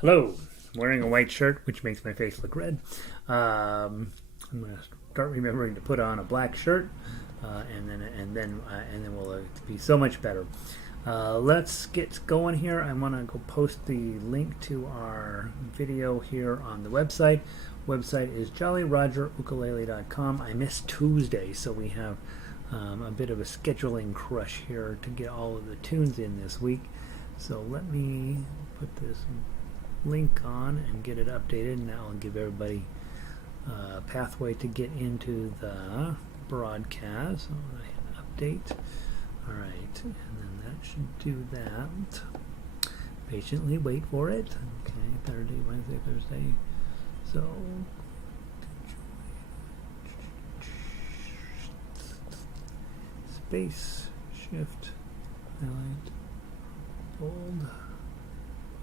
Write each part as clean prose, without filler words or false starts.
Hello. I'm wearing a white shirt, which makes my face look red. I'm going to start remembering to put on a black shirt, and then we'll be so much better. Let's get going here. I want to go post the link to our video here on the website. Website is jollyrogerukulele.com. I missed Tuesday, so we have a bit of a scheduling crush here to get all of the tunes in this week. So let me put this link on and get it updated, and that will give everybody a pathway to get into the broadcast. So I hit update. All right, and then that should do that. Patiently wait for it. Okay, Saturday, Wednesday, Thursday. So space, shift, highlight, bold,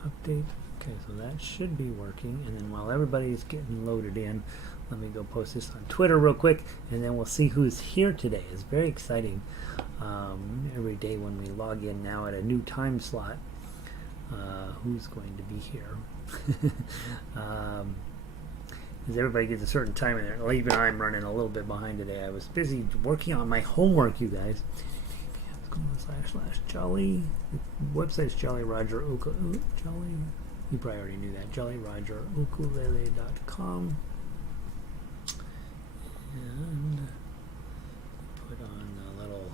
update. Okay, so that should be working. And then while everybody's getting loaded in, let me go post this on Twitter real quick, and then we'll see who's here today. It's very exciting. Every day when we log in now at a new time slot, who's going to be here. Because everybody gets a certain time in there. Even I'm running a little bit behind today. I was busy working on my homework, you guys. / Jolly. The website's Jolly Roger Ukulele. Jolly. You probably already knew that. JollyRogerUkulele.com. And put on a little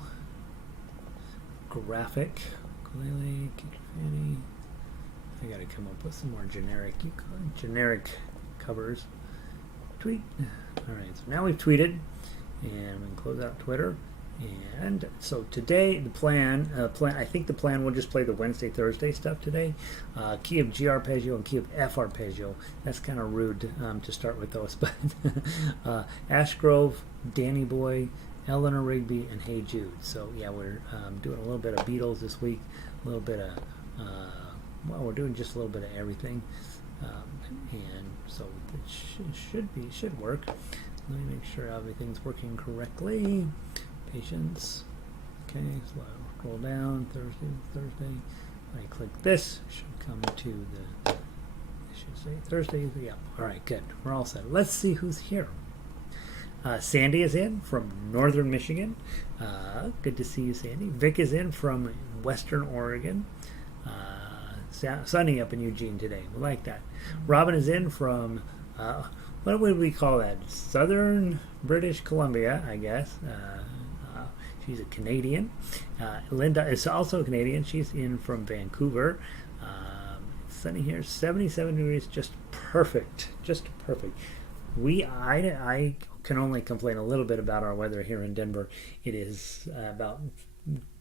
graphic. Ukulele, Fanny. I got to come up with some more generic covers. Tweet. All right, so now we've tweeted, and we can close out Twitter. And so today, the plan. I think the plan will just play the Wednesday, Thursday stuff today. Key of G arpeggio and key of F arpeggio. That's kind of rude to start with those, but Ash Grove, Danny Boy, Eleanor Rigby, and Hey Jude. So yeah, we're doing a little bit of Beatles this week, a little bit of we're doing just a little bit of everything, and so it should work. Let me make sure everything's working correctly. Patience. Okay, slow. Scroll down. Thursday. I click this. Should come to the. I should say Thursday. Yeah. All right. Good. We're all set. Let's see who's here. Sandy is in from Northern Michigan. Good to see you, Sandy. Vic is in from Western Oregon. Sunny up in Eugene today. We like that. Robin is in from. What would we call that? Southern British Columbia, I guess. She's a Canadian. Linda is also a Canadian. She's in from Vancouver. It's sunny here, 77 degrees, just perfect. Just perfect. I can only complain a little bit about our weather here in Denver. It is about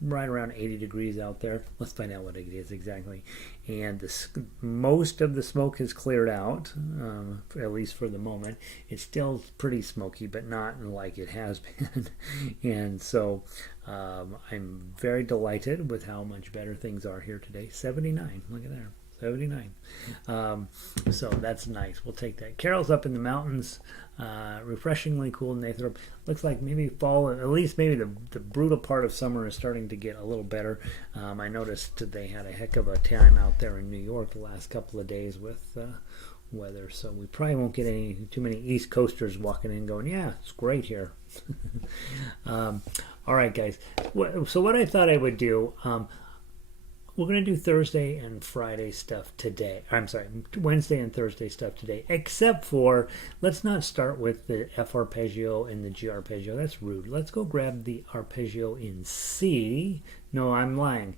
right around 80 degrees out there. Let's find out what it is exactly. And most of the smoke has cleared out, at least for the moment. It's still pretty smoky, but not like it has been. And so I'm very delighted with how much better things are here today. 79, look at there. 79. So that's nice. We'll take that. Carol's up in the mountains. Refreshingly cool in Nathrop. Looks like maybe fall, at least maybe the brutal part of summer is starting to get a little better. I noticed they had a heck of a time out there in New York the last couple of days with weather, so we probably won't get too many East Coasters walking in going, yeah, it's great here. All right, guys. So what I thought I would do, we're going to do Thursday and Friday stuff today. I'm sorry, Wednesday and Thursday stuff today, except for, let's not start with the F arpeggio and the G arpeggio. That's rude. Let's go grab the arpeggio in C. No, I'm lying.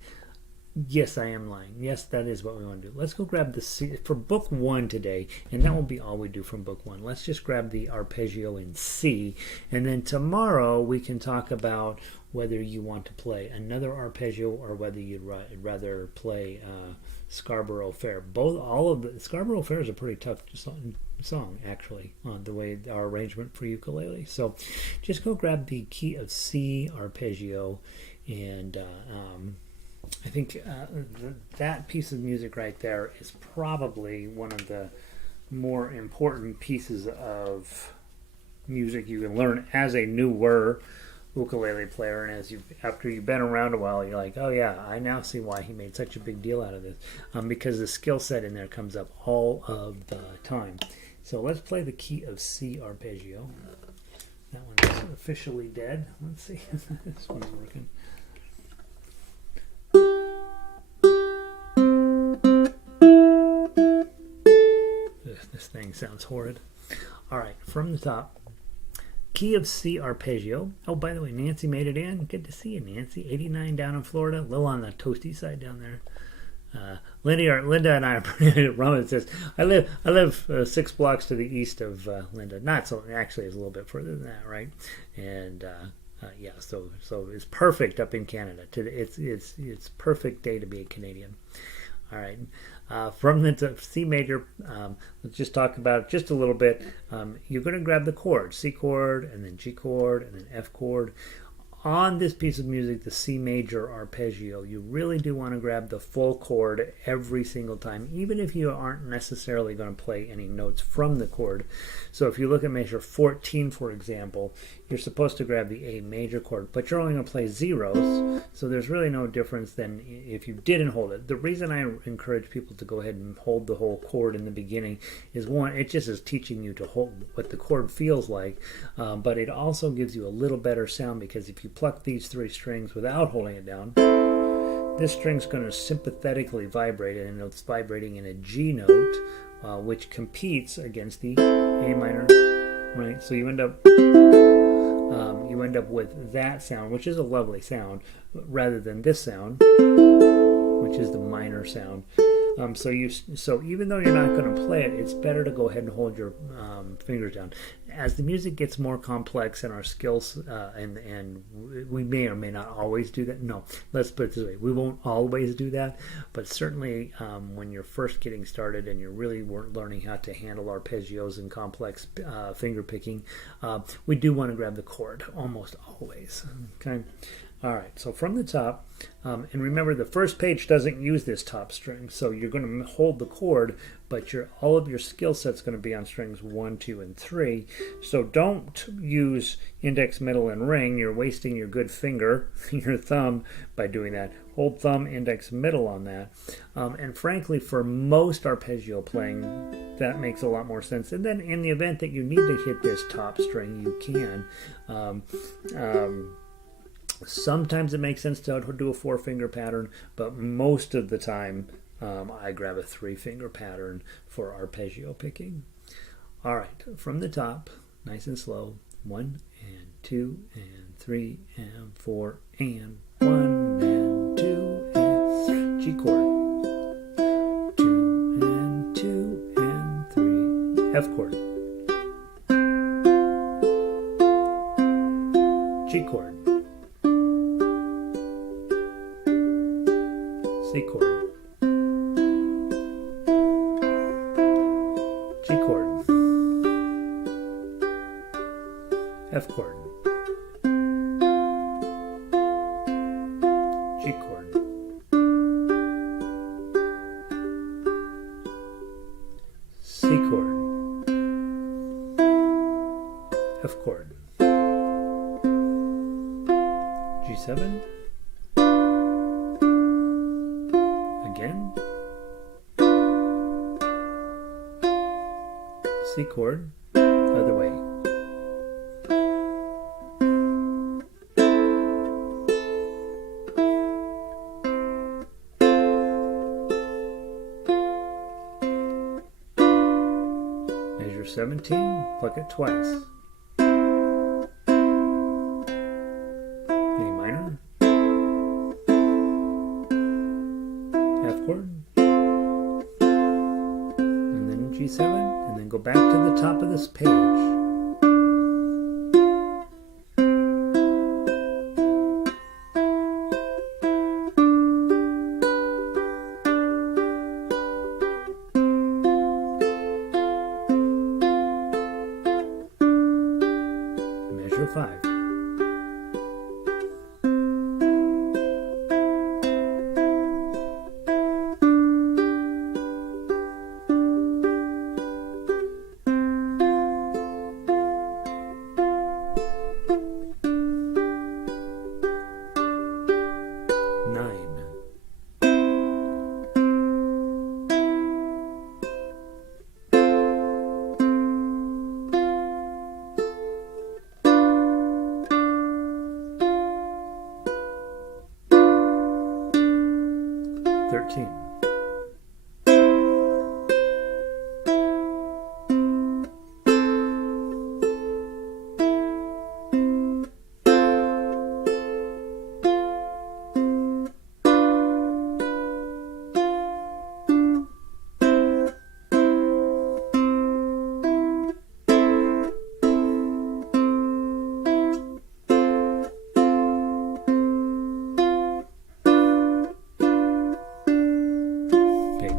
Yes, I am lying. Yes, that is what we want to do. Let's go grab the C for book 1 today, and that will be all we do from book 1. Let's just grab the arpeggio in C, and then tomorrow we can talk about whether you want to play another arpeggio or whether you'd rather play Scarborough Fair. Scarborough Fair is a pretty tough song actually, on the way our arrangement for ukulele. So just go grab the key of C arpeggio, and I think that piece of music right there is probably one of the more important pieces of music you can learn as a newer ukulele player, and after you've been around a while, you're like, oh yeah, I now see why he made such a big deal out of this, because the skill set in there comes up all of the time. So let's play the key of C arpeggio. That one's officially dead. Let's see if this one's working. This thing sounds horrid. All right, from the top, key of C arpeggio. Oh, by the way, Nancy made it in. Good to see you, Nancy. 89 down in Florida. A little on the toasty side down there. Linda and I are pretty. Roman says, I live 6 blocks to the east of Linda. Not so. Actually, it's a little bit further than that, right? And yeah, so it's perfect up in Canada. It's perfect day to be a Canadian. All right. From the C major, let's just talk about it just a little bit. You're going to grab the chord, C chord, and then G chord, and then F chord. On this piece of music, the C major arpeggio, you really do want to grab the full chord every single time, even if you aren't necessarily going to play any notes from the chord. So if you look at measure 14, for example, you're supposed to grab the A major chord, but you're only going to play zeros, so there's really no difference than if you didn't hold it. The reason I encourage people to go ahead and hold the whole chord in the beginning is, one, it just is teaching you to hold what the chord feels like, but it also gives you a little better sound, because if you pluck these 3 strings without holding it down, this string's going to sympathetically vibrate, and it's vibrating in a G note, which competes against the A minor, right? So you end up with that sound, which is a lovely sound, rather than this sound, which is the minor sound. So even though you're not going to play it, it's better to go ahead and hold your fingers down. As the music gets more complex and our skills, and we may or may not always do that. No, let's put it this way: we won't always do that, but certainly when you're first getting started and you're really learning how to handle arpeggios and complex finger picking, we do want to grab the chord almost always. Okay. All right, so from the top, and remember the first page doesn't use this top string, so you're going to hold the chord, but all of your skill set's going to be on strings 1, 2, and 3. So don't use index, middle, and ring. You're wasting your good finger, your thumb, by doing that. Hold thumb, index, middle on that. And frankly, for most arpeggio playing, that makes a lot more sense. And then in the event that you need to hit this top string, you can. Sometimes it makes sense to do a 4-finger pattern, but most of the time I grab a 3-finger pattern for arpeggio picking. All right, from the top, nice and slow, 1 and 2 and 3 and 4 and 1 and 2 and G chord, 2 and 2 and 3, F chord, G chord, C chord, G chord, F chord, G chord, C chord, F chord, G7, again, C chord, other way, measure 17, pluck it twice, A minor, F chord, and then G7, and then go back to the top of this page. Measure 5.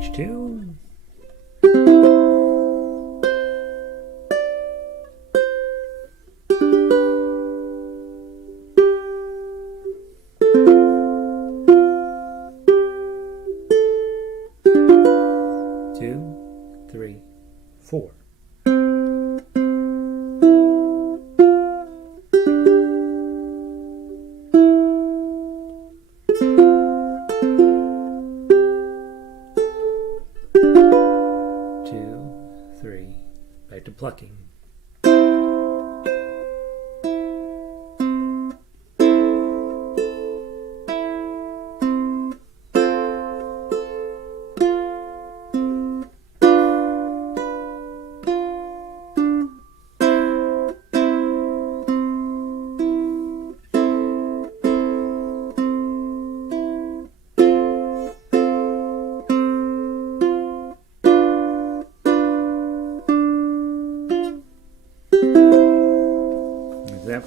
page 2. Two, three, four. Back to plucking.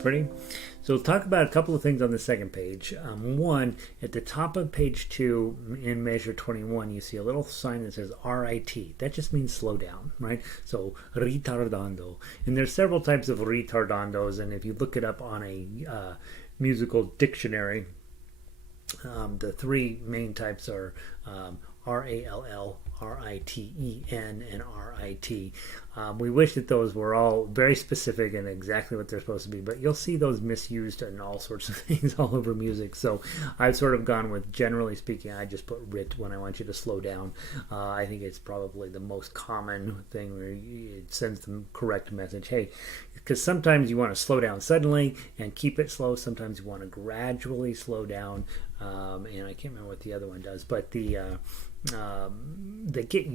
Pretty. So we'll talk about a couple of things on the second page. One, at the top of page 2 in measure 21, you see a little sign that says RIT. That just means slow down, right? So ritardando. And there's several types of ritardandos, and if you look it up on a musical dictionary, the three main types are RALL, RITEN, and RIT. We wish that those were all very specific and exactly what they're supposed to be, but you'll see those misused in all sorts of things all over music. So I've sort of gone with, generally speaking, I just put RIT when I want you to slow down. I think it's probably the most common thing where it sends the correct message. Hey, because sometimes you want to slow down suddenly and keep it slow. Sometimes you want to gradually slow down. And I can't remember what the other one does, but they get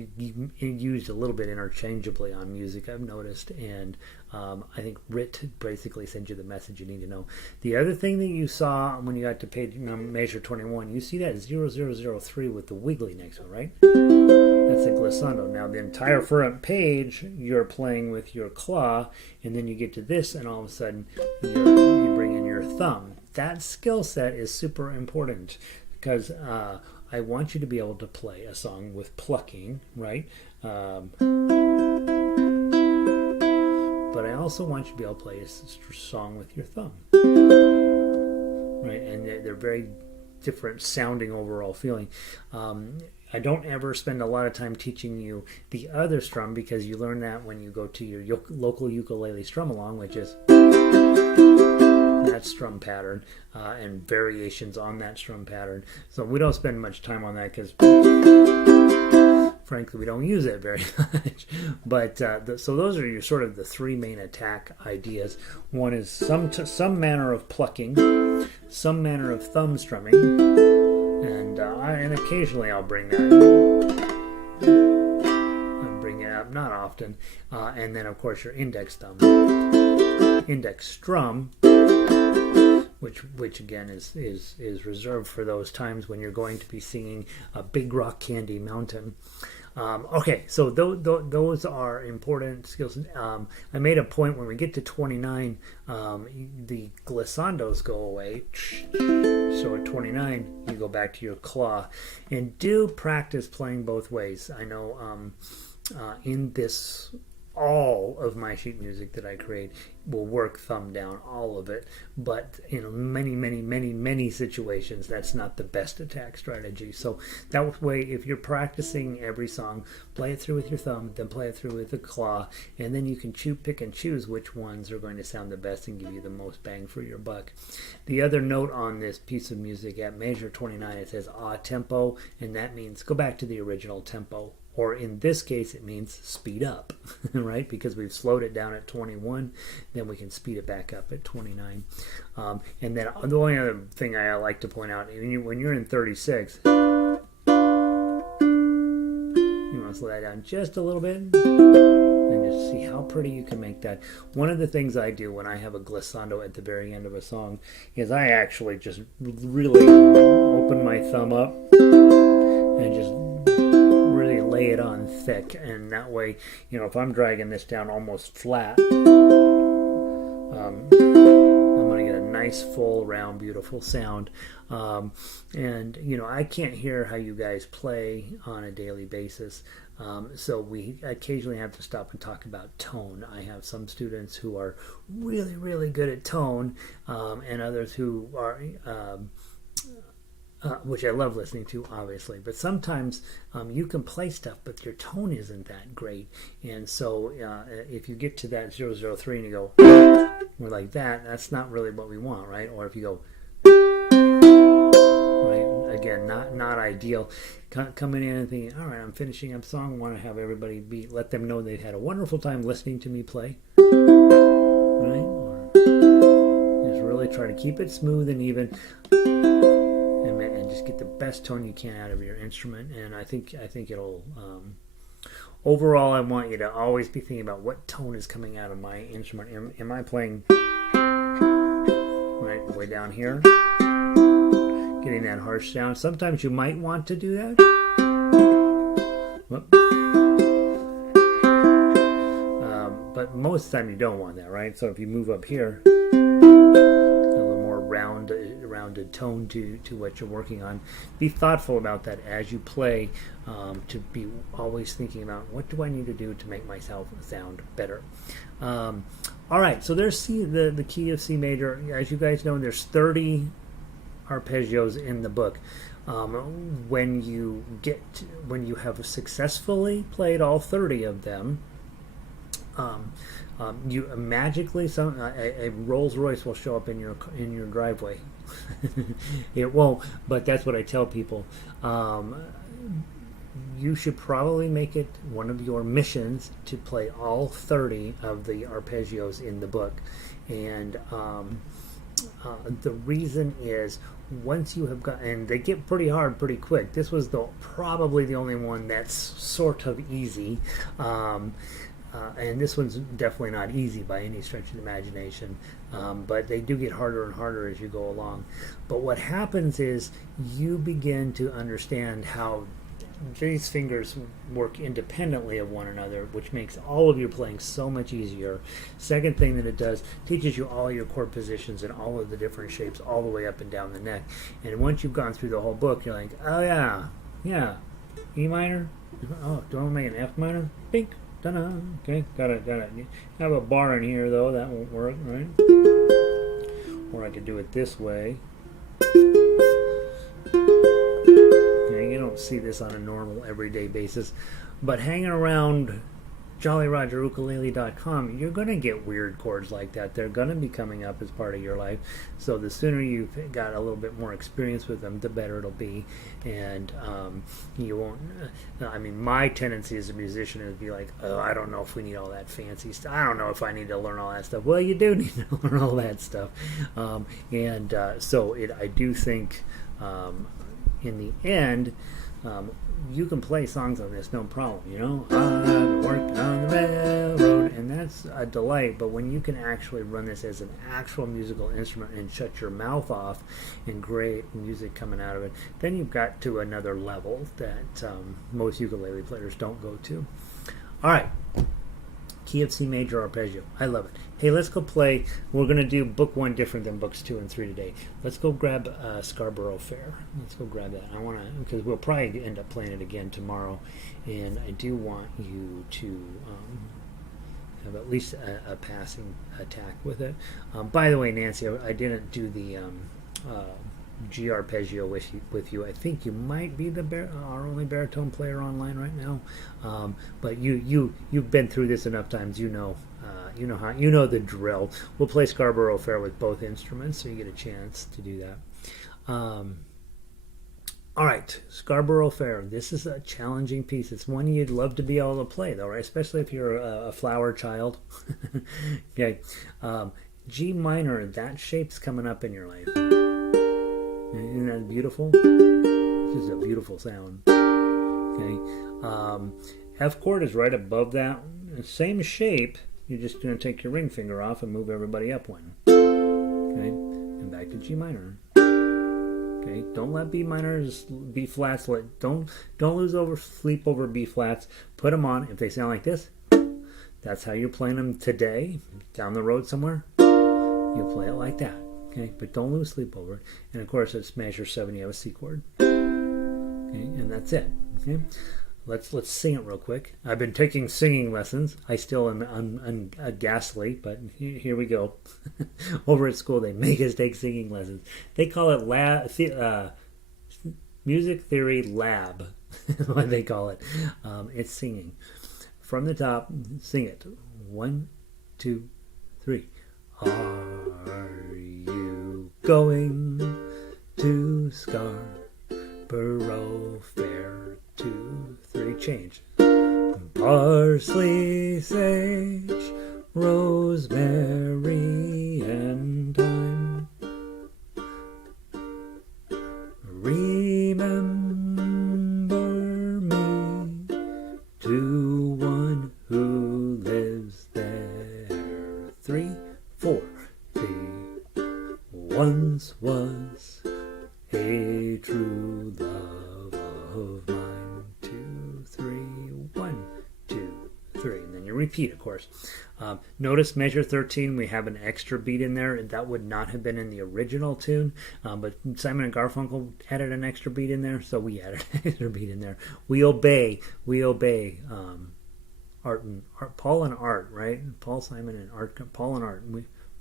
used a little bit interchangeably on music, I've noticed, and I think RIT basically sends you the message you need to know. The other thing that you saw when you got to page measure 21, you see that 0003 with the wiggly next one, right? That's a glissando. Now the entire front page you're playing with your claw, and then you get to this, and all of a sudden you bring in your thumb. That skill set is super important because I want you to be able to play a song with plucking, right? But I also want you to be able to play a song with your thumb, right? And they're very different sounding overall feeling. I don't ever spend a lot of time teaching you the other strum because you learn that when you go to your local ukulele strum along, which is that strum pattern and variations on that strum pattern. So we don't spend much time on that because frankly we don't use it very much. But so those are your sort of the three main attack ideas. One is some manner of plucking, some manner of thumb strumming, and occasionally I'll bring that. Not often, and then of course your index thumb, index strum, which again is reserved for those times when you're going to be singing a Big Rock Candy Mountain. Okay, so those are important skills. I made a point when we get to 29, the glissandos go away. So at 29, you go back to your claw, and do practice playing both ways. I know. In this, all of my sheet music that I create will work thumb down, all of it, but in many situations that's not the best attack strategy. So that way, if you're practicing every song, play it through with your thumb, then play it through with the claw, and then you can pick and choose which ones are going to sound the best and give you the most bang for your buck. The other note on this piece of music at measure 29, it says a tempo, and that means go back to the original tempo. Or in this case, it means speed up, right? Because we've slowed it down at 21, then we can speed it back up at 29. And then the only other thing I like to point out, when you're in 36, you want to slow that down just a little bit, and just see how pretty you can make that. One of the things I do when I have a glissando at the very end of a song is I actually just really open my thumb up and just lay it on thick, and that way, if I'm dragging this down almost flat, I'm going to get a nice, full, round, beautiful sound. And, you know, I can't hear how you guys play on a daily basis. So we occasionally have to stop and talk about tone. I have some students who are really, really good at tone, and others who are, which I love listening to, obviously. But sometimes you can play stuff, but your tone isn't that great. And so if you get to that 003 and you go, we're like that, that's not really what we want, right? Or if you go, right, again, not ideal. Coming in and thinking, all right, I'm finishing up a song, want to have everybody let them know they've had a wonderful time listening to me play, right? Or just really try to keep it smooth and even, and just get the best tone you can out of your instrument. And I think it'll. Overall, I want you to always be thinking about what tone is coming out of my instrument. Am I playing right way down here? Getting that harsh sound. Sometimes you might want to do that. But most of the time you don't want that, right? So if you move up here, a little more rounded tone to what you're working on. Be thoughtful about that as you play, to be always thinking about what do I need to do to make myself sound better. All right, so there's the key of C major. As you guys know, there's 30 arpeggios in the book. When you have successfully played all 30 of them, you magically a Rolls Royce will show up in your driveway. It won't, but that's what I tell people. You should probably make it one of your missions to play all 30 of the arpeggios in the book, and the reason is, once you have got, and they get pretty hard pretty quick. This was probably the only one that's sort of easy, and this one's definitely not easy by any stretch of the imagination, but they do get harder and harder as you go along. But what happens is you begin to understand how these fingers work independently of one another, which makes all of your playing so much easier. Second thing that it does, teaches you all your chord positions and all of the different shapes all the way up and down the neck. And once you've gone through the whole book, you're like, oh yeah, E minor, oh, do I want to make an F minor? Bink, da-da, okay, got it. Have a bar in here though, that won't work, right? Or I could do it this way. You don't see this on a normal everyday basis, but hanging around JollyRogerUkulele.com, you're going to get weird chords like that. They're going to be coming up as part of your life. So the sooner you've got a little bit more experience with them, the better it'll be. And you won't. I mean, my tendency as a musician is to be like, oh, I don't know if we need all that fancy stuff. I don't know if I need to learn all that stuff. Well, you do need to learn all that stuff. So I do think. In the end, you can play songs on this, no problem, you know. I worked on the railroad, and that's a delight. But when you can actually run this as an actual musical instrument and shut your mouth off and great music coming out of it, then you've got to another level that most ukulele players don't go to. All right. Key of C major arpeggio. I love it. Hey, let's go play. We're going to do book 1 different than books 2 and 3 today. Let's go grab Scarborough Fair. Let's go grab that. I want to, because we'll probably end up playing it again tomorrow, and I do want you to have at least a passing attack with it. By the way, Nancy, I didn't do the G arpeggio with you. I think you might be our only baritone player online right now, but you've been through this enough times. You know the drill. We'll play Scarborough Fair with both instruments, so you get a chance to do that. All right, Scarborough Fair. This is a challenging piece. It's one you'd love to be able to play, though, right? Especially if you're a flower child. Okay, G minor. That shape's coming up in your life. Isn't that beautiful? This is a beautiful sound. Okay. F chord is right above that. Same shape. You're just going to take your ring finger off and move everybody up one. Okay. And back to G minor. Okay. Don't let B minors, B flats. Don't sleep over B flats. Put them on. If they sound like this, that's how you're playing them today. Down the road somewhere, you'll play it like that. Okay, but don't lose sleep over it. And of course, it's measure 7. You have a C chord. Okay, and that's it. Okay, let's sing it real quick. I've been taking singing lessons. I still am ghastly, but here we go. Over at school, they make us take singing lessons. They call it music theory lab. What they call it. It's singing. From the top, sing it. 1, 2, 3. Are you going to Scarborough Fair? 2, 3, change. Parsley, sage, rosemary, and thyme. Remember me to one who lives there. 3, 4. He once was a true love of mine. 2, 3, 1, 2, 3. And then you repeat, of course. Notice measure 13, we have an extra beat in there. That would not have been in the original tune, but Simon and Garfunkel added an extra beat in there, so we added an extra beat in there. We obey. Paul and Art, right? Paul, Simon, and Art. Paul and Art.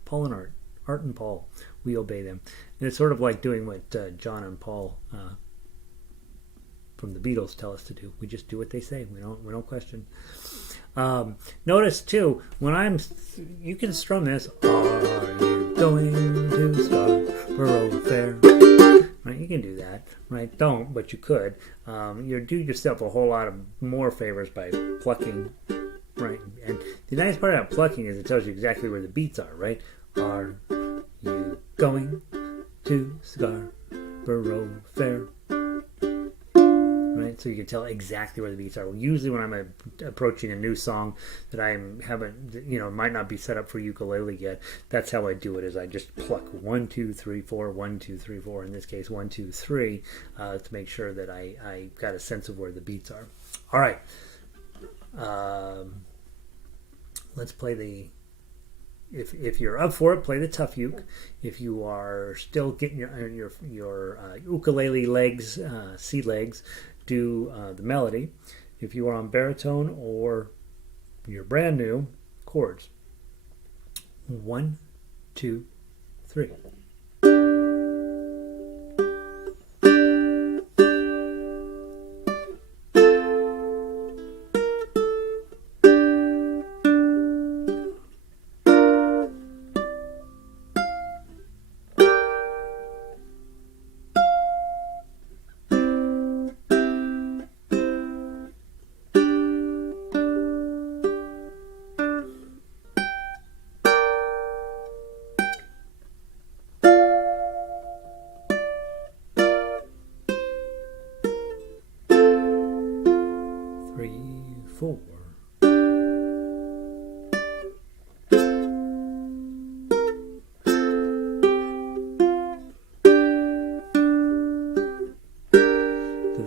Paul and Art. Art and Paul. We obey them. And it's sort of like doing what John and Paul from the Beatles tell us to do. We just do what they say. We don't question. Notice too, when you can strum this. Are you going to Scarborough Fair? Right, you can do that. Right, don't, but you could. You do yourself a whole lot of more favors by plucking. Right, and the nice part about plucking is it tells you exactly where the beats are. Right, are you going to Scarborough Fair? Right, so you can tell exactly where the beats are. Well, usually when I'm approaching a new song that might not be set up for ukulele yet, that's how I do it. Is I just pluck 1, 2, 3, 4, 1, 2, 3, 4. In this case, 1, 2, 3, to make sure that I got a sense of where the beats are. All right, let's play the. If you're up for it, play the tough uke. If you are still getting your ukulele legs, C legs, do the melody. If you are on baritone or you're brand new, chords. 1, 2, 3.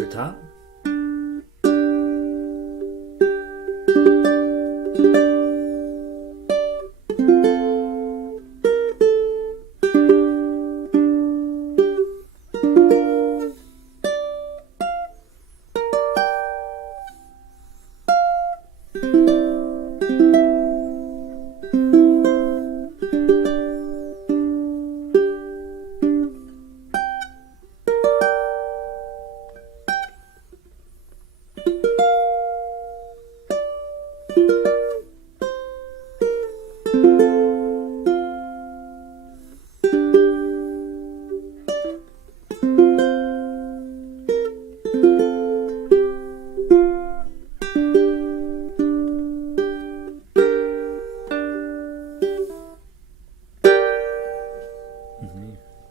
Top.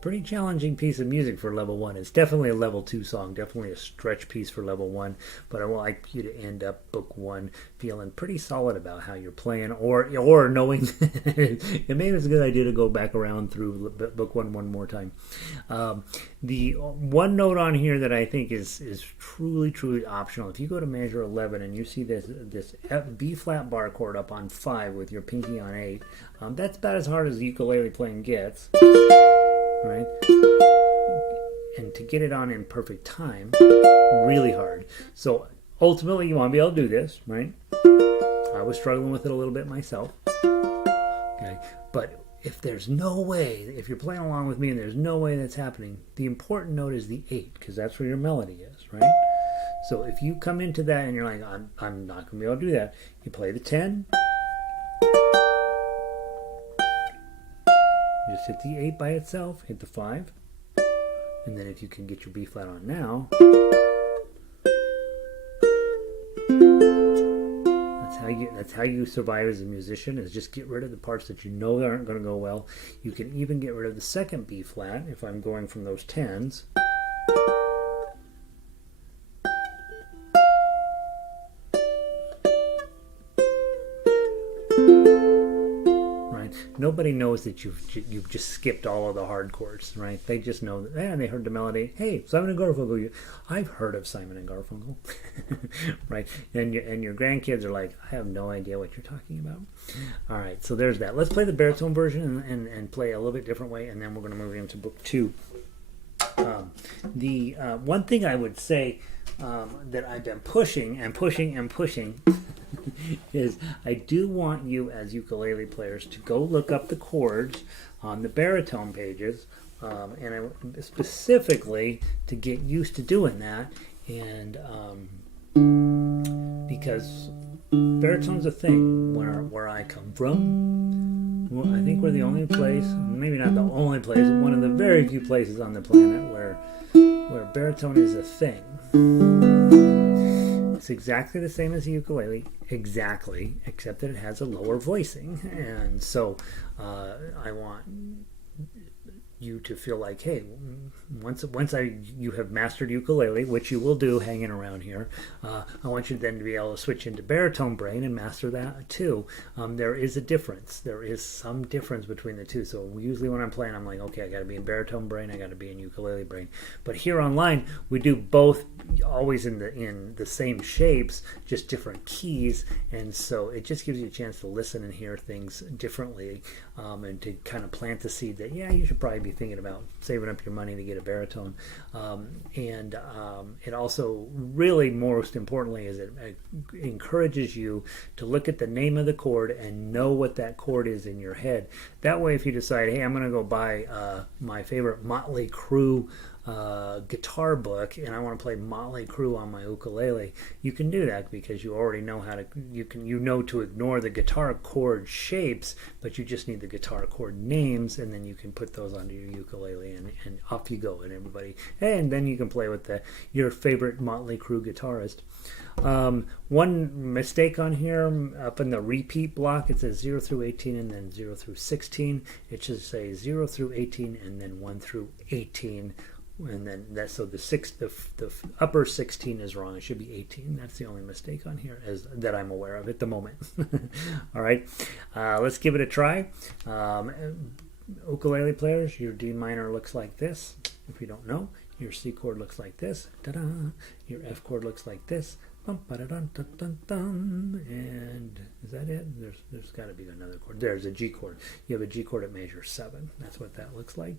Pretty challenging piece of music for level 1. It's definitely a level 2 song, definitely a stretch piece for level 1, but I would like you to end up book 1 feeling pretty solid about how you're playing, or knowing it maybe it's a good idea to go back around through book 1 one more time. The one note on here that I think is truly optional, if you go to measure 11 and you see this B flat bar chord up on 5 with your pinky on 8, that's about as hard as the ukulele playing gets. right? And to get it on in perfect time, really hard. So ultimately, you want to be able to do this, right? I was struggling with it a little bit myself. Okay, but if there's no way, if you're playing along with me and there's no way that's happening, the important note is the 8, because that's where your melody is, right? So if you come into that and you're like, I'm not going to be able to do that, you play the 10. Just hit the 8 by itself, hit the 5. And then if you can get your B flat on now, that's how you survive as a musician, is just get rid of the parts that you know aren't going to go well. You can even get rid of the second B flat if I'm going from those 10s. Nobody knows that you've just skipped all of the hard chords, right? They just know that, they heard the melody. Hey, Simon and Garfunkel. I've heard of Simon and Garfunkel, right? And your grandkids are like, I have no idea what you're talking about. All right, so there's that. Let's play the baritone version and play a little bit different way, and then we're going to move into book 2. The one thing I would say that I've been pushing is I do want you as ukulele players to go look up the chords on the baritone pages, and I specifically to get used to doing that, and because baritone's a thing where I come from. Well, I think we're the only place, maybe not the only place, one of the very few places on the planet where baritone is a thing. It's exactly the same as the ukulele, exactly, except that it has a lower voicing. And so I want you to feel like, hey, once you have mastered ukulele, which you will do hanging around here, I want you then to be able to switch into baritone brain and master that too. There is a difference. There is some difference between the two. So usually when I'm playing, I'm like, okay, I got to be in baritone brain, I got to be in ukulele brain. But here online, we do both, always in the same shapes, just different keys, and so it just gives you a chance to listen and hear things differently, and to kind of plant the seed that, yeah, you should probably be thinking about saving up your money to get a baritone. It also, really most importantly, is it encourages you to look at the name of the chord and know what that chord is in your head. That way, if you decide, hey, I'm going to go buy my favorite Motley Crue guitar book and I want to play Motley Crue on my ukulele, you can do that because you already know how to, you know to ignore the guitar chord shapes, but you just need the guitar chord names, and then you can put those onto your ukulele and off you go, and everybody, and then you can play with your favorite Motley Crue guitarist. One mistake on here, up in the repeat block, it says 0 through 18 and then 0 through 16. It should say 0 through 18 and then 1 through 18. And then the upper 16 is wrong. It should be 18. That's the only mistake on here that I'm aware of at the moment. All right, let's give it a try. Ukulele players, your D minor looks like this. If you don't know, your C chord looks like this. Ta-da! Your F chord looks like this. And is that it? There's got to be another chord. There's a G chord. You have a G chord at major 7. That's what that looks like.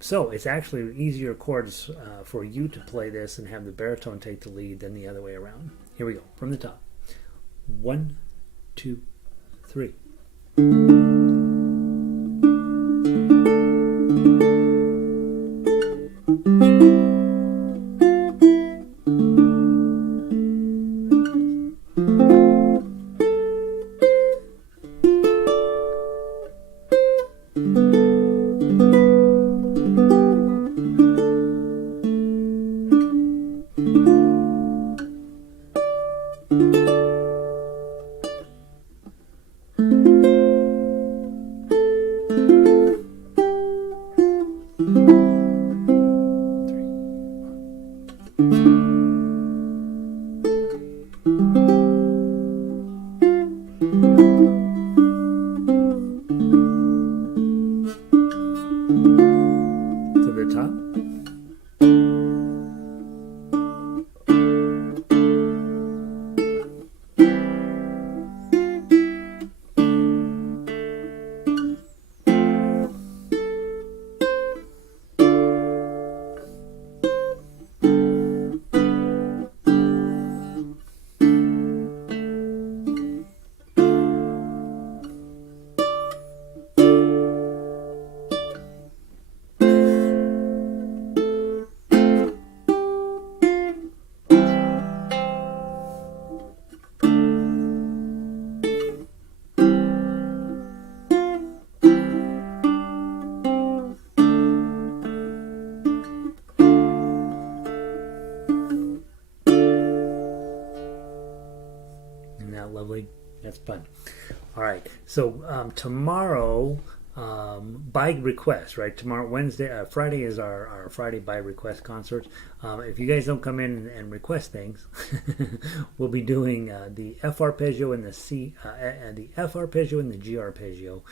So it's actually easier chords for you to play this and have the baritone take the lead than the other way around. Here we go, from the top. 1, 2, 3. that lovely? That's fun. All right. So tomorrow, by request, right? Tomorrow, Friday is our Friday by request concerts. If you guys don't come in and request things, we'll be doing the F arpeggio and the F arpeggio and the G arpeggio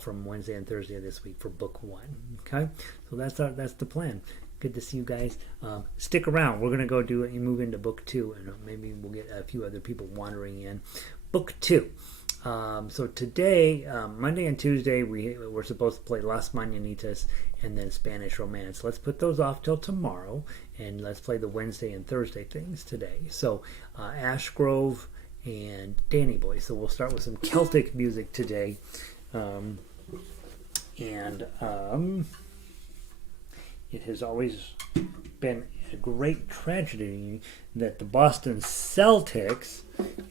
from Wednesday and Thursday of this week for book 1. Okay, so that's the plan. Good to see you guys. Stick around. We're gonna go move into book 2, and maybe we'll get a few other people wandering in. Book 2. So today, Monday and Tuesday, we're supposed to play Las Mañanitas and then Spanish Romance. Let's put those off till tomorrow, and let's play the Wednesday and Thursday things today. So Ash Grove and Danny Boy. So we'll start with some Celtic music today. It has always been a great tragedy that the Boston Celtics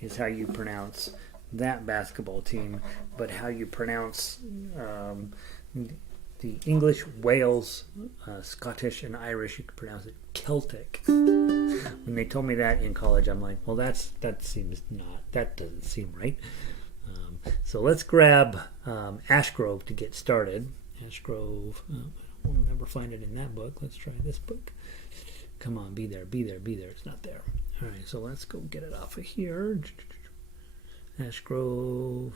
is how you pronounce that basketball team, but how you pronounce the English, Wales, Scottish, and Irish, you can pronounce it Celtic. When they told me that in college, I'm like, well, that doesn't seem right. So let's grab Ash Grove to get started. Ash Grove, I won't never find it in that book. Let's try this book. Come on, be there. It's not there. All right, so let's go get it off of here. Ash Grove.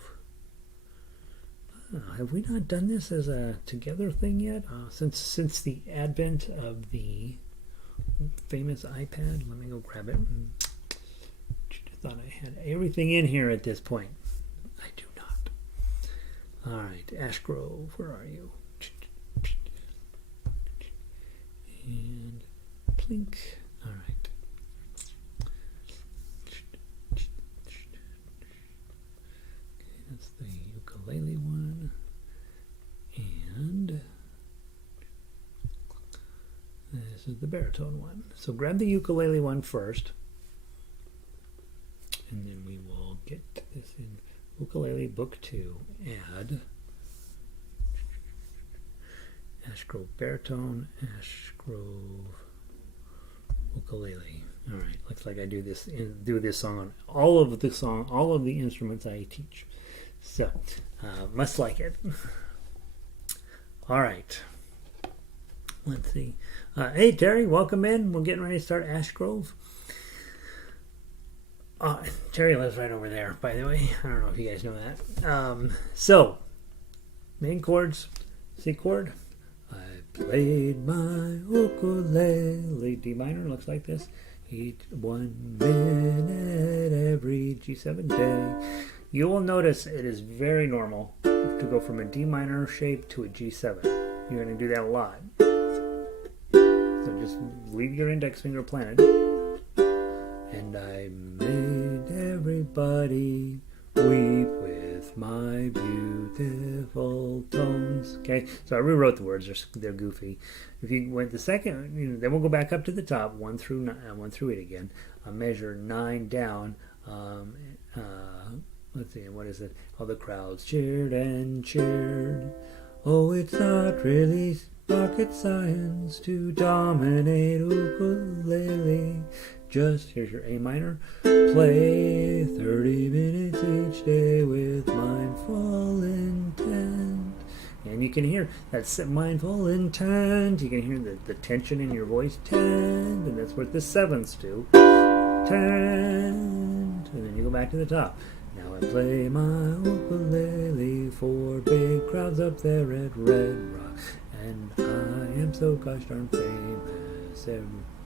Have we not done this as a together thing yet? Since the advent of the famous iPad. Let me go grab it. I thought I had everything in here at this point. I do not. All right, Ash Grove, where are you? And plink. All right. That's the ukulele one, and this is the baritone one. So grab the ukulele one first, and then we will get this in ukulele book 2. Add Ash Grove baritone, Ash Grove ukulele. All right, looks like I do this song on all of the instruments I teach. So, must like it. All right. Let's see. Hey, Terry, welcome in. We're getting ready to start Ash Grove. Terry lives right over there, by the way. I don't know if you guys know that. So, main chords, C chord. I played my ukulele, D minor, looks like this. Each 1 minute every G7 day. You will notice it is very normal to go from a D minor shape to a G7. You're going to do that a lot. So just leave your index finger planted. And I made everybody weep with my beautiful tones. Okay, so I rewrote the words. They're goofy. If you went the second, then we'll go back up to the top, 1 through 8 again. Measure 9 down. Let's see, what is it? All the crowds cheered and cheered. Oh, it's not really rocket science to dominate ukulele. Just, here's your A minor. Play 30 minutes each day with mindful intent. And you can hear that mindful intent. You can hear the tension in your voice. Tent. And that's what the 7ths do. Tent. And then you go back to the top. Now I play my ukulele for big crowds up there at Red Rock. And I am so gosh darn famous.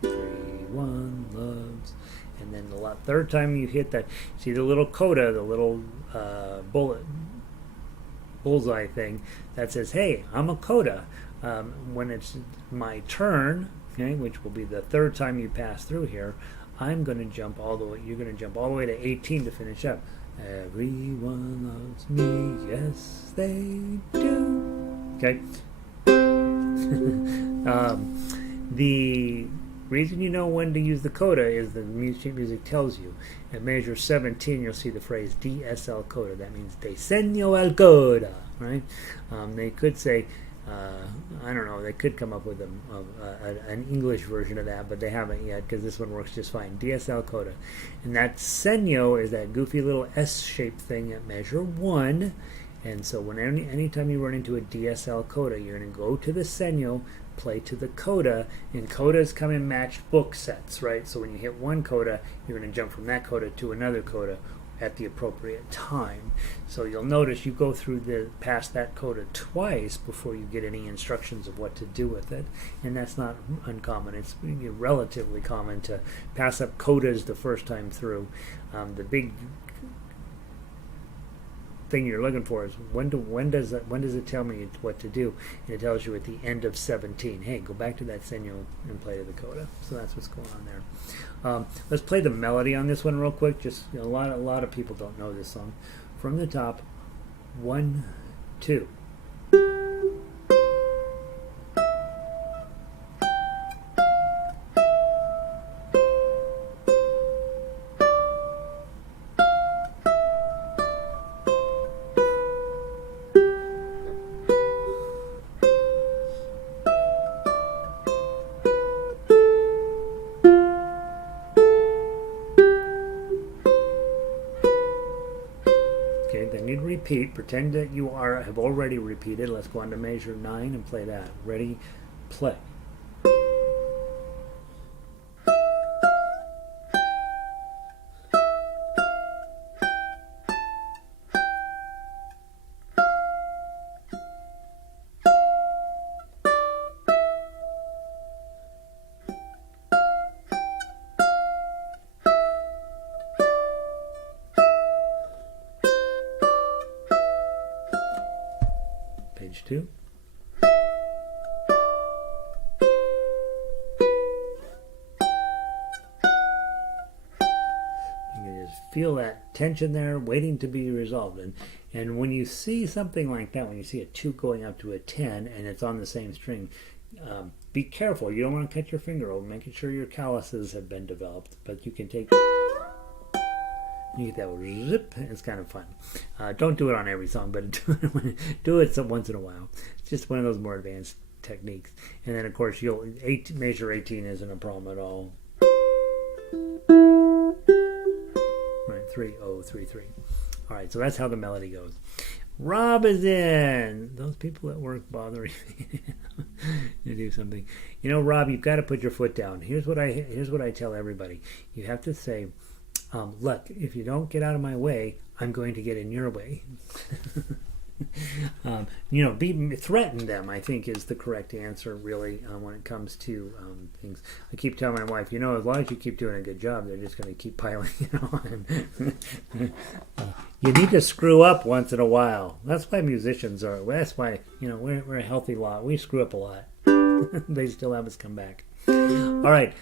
Everyone loves. And then the third time you hit that, see the little coda, the little bullseye thing that says, hey, I'm a coda. When it's my turn, okay, which will be the third time you pass through here, I'm going to jump all the way. You're going to jump all the way to 18 to finish up. Everyone loves me, yes they do. Okay. The reason you know when to use the coda is the music tells you. At measure 17, you'll see the phrase Dsl Coda. That means Diseño al Coda, right? They could say I don't know. They could come up with an English version of that, but they haven't yet because this one works just fine. Dsl Coda. And that segno is that goofy little S-shaped thing at measure 1. And so anytime you run into a Dsl Coda, you're going to go to the segno, play to the coda, and codas come in matched book sets, right? So when you hit one coda, you're going to jump from that coda to another coda at the appropriate time. So you'll notice you go through past that coda twice before you get any instructions of what to do with it, and that's not uncommon. It's relatively common to pass up codas the first time through. The big thing you're looking for is when does it tell me what to do? And it tells you at the end of 17, hey, go back to that segno and play to the coda. So that's what's going on there. Let's play the melody on this one real quick. Just a lot of people don't know this song. From the top, 1, 2. Then you'd repeat. Pretend that you have already repeated. Let's go on to measure 9 and play that. Ready? Play. Page 2. You can just feel that tension there waiting to be resolved. And when you see something like that, when you see a 2 going up to a 10 and it's on the same string, be careful. You don't want to cut your finger over, making sure your calluses have been developed. But you can take... You get that zip. It's kind of fun. Don't do it on every song, but do it once in a while. It's just one of those more advanced techniques. And then, of course, measure 18 isn't a problem at all. Right, 3, 0, 3, 3. All right, so that's how the melody goes. Rob is in. Those people at work bothering me to do something. You know, Rob, you've got to put your foot down. Here's what I tell everybody. You have to say, look, if you don't get out of my way, I'm going to get in your way. Threaten them, I think, is the correct answer, really, when it comes to things. I keep telling my wife, as long as you keep doing a good job, they're just going to keep piling it on. You need to screw up once in a while. That's why musicians are. That's why, we're a healthy lot. We screw up a lot. They still have us come back. All right.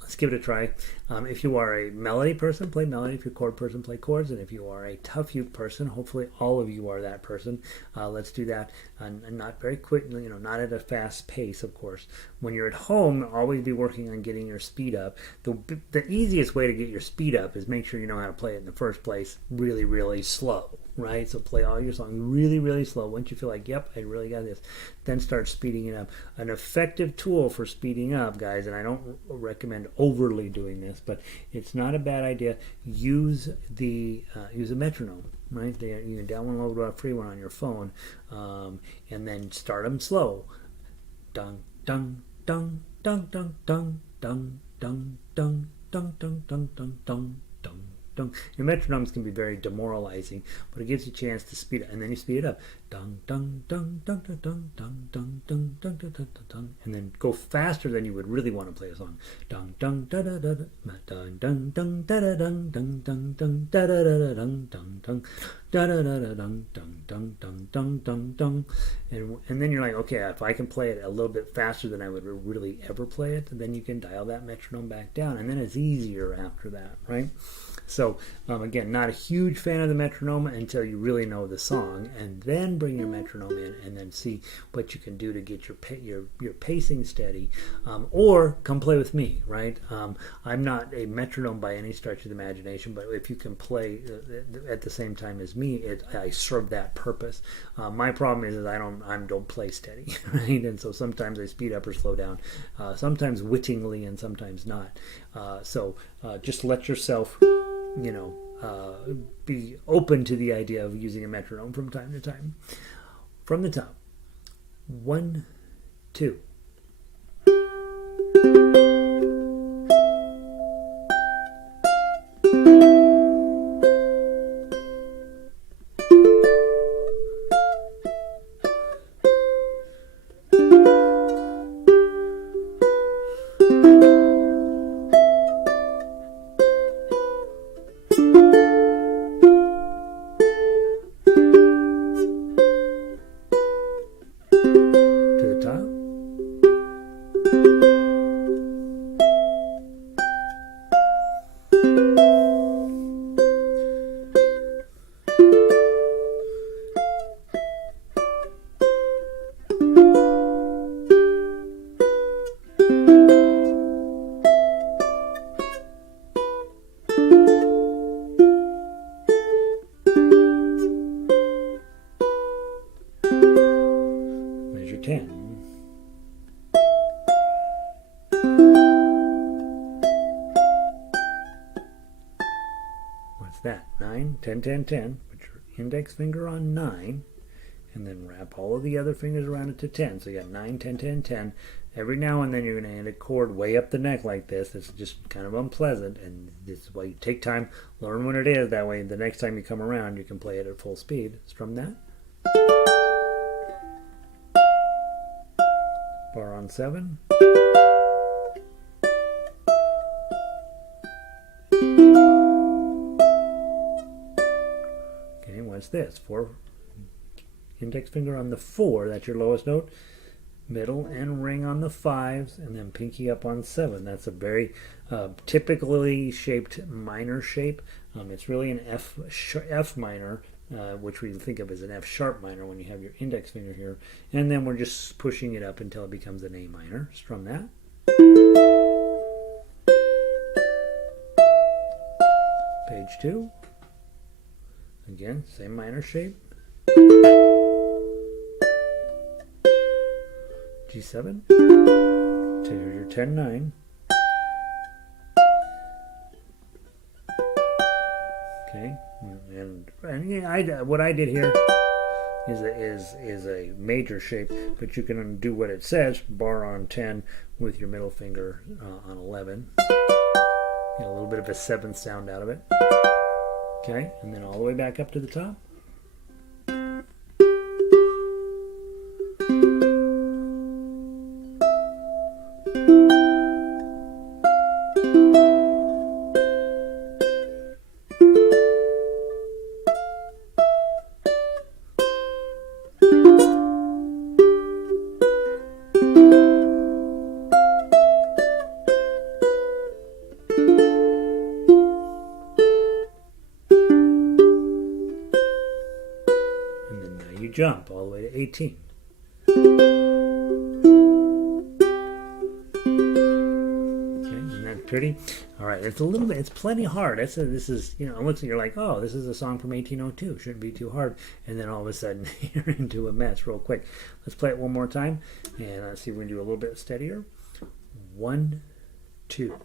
Let's give it a try. If you are a melody person, play melody. If you're a chord person, play chords. And if you are a tough uke person, hopefully all of you are that person. Let's do that. And not very quick, not at a fast pace, of course. When you're at home, always be working on getting your speed up. The easiest way to get your speed up is make sure you know how to play it in the first place really, really slow. Right? So play all your songs really, really slow. Once you feel like, yep, I really got this, then start speeding it up. An effective tool for speeding up, guys, and I don't recommend overly doing this, but it's not a bad idea. Use a metronome, right? You can download a free one on your phone, and then start them slow. Dung, dung, dung, dung, dung, dung, dung, dung, dung, dung, dung, dung, dung, dung. Your metronomes can be very demoralizing, but it gives you a chance to speed it, and then you speed it up. Dung, dung, dung, dung, dung, dung, dung, dung, dung, dung, dung, dung, dung, and then go faster than you would really want to play a song. Dung, dung, da da da, dung, dung, dung, da da dung, dung, dung, dung, da da da dung, dung, dung, da da da dung, dung, dung, dung, dung, dung, dung, and then you're like, okay, if I can play it a little bit faster than I would really ever play it, then you can dial that metronome back down, and then it's easier after that, right? So, again, not a huge fan of the metronome until you really know the song, and then then bring your metronome in, and then see what you can do to get your pacing steady. Or come play with me, right? I'm not a metronome by any stretch of the imagination, but if you can play at the same time as me, I serve that purpose. My problem is I don't play steady, right? And so sometimes I speed up or slow down, sometimes wittingly and sometimes not. So just let yourself, be open to the idea of using a metronome from time to time. From the top, 1, 2. Measure 10. What's that? 9, 10, 10, 10. Put your index finger on 9, and then wrap all of the other fingers around it to 10. So you got 9, 10, 10, 10. Every now and then you're going to hit a chord way up the neck like this. It's just kind of unpleasant, and this is why you take time, learn when it is. That way the next time you come around, you can play it at full speed. Strum that. Bar on 7. Okay, what's this? 4. Index finger on the 4, that's your lowest note. Middle and ring on the 5s, and then pinky up on 7. That's a very typically shaped minor shape. It's really an F minor, which we think of as an F sharp minor when you have your index finger here. And then we're just pushing it up until it becomes an A minor. Strum that. Page 2. Again, same minor shape. G7. So here's your 10-9. Okay, and yeah, what I did here is a major shape, but you can do what it says, bar on 10 with your middle finger on 11. Get a little bit of a 7th sound out of it. Okay, and then all the way back up to the top. Jump all the way to 18. Okay, isn't that pretty? All right, it's a little bit, it's plenty hard. This is, looks you're like, oh, this is a song from 1802. Shouldn't be too hard. And then all of a sudden, you're into a mess real quick. Let's play it one more time, and let's see if we can do a little bit steadier. 1, 2.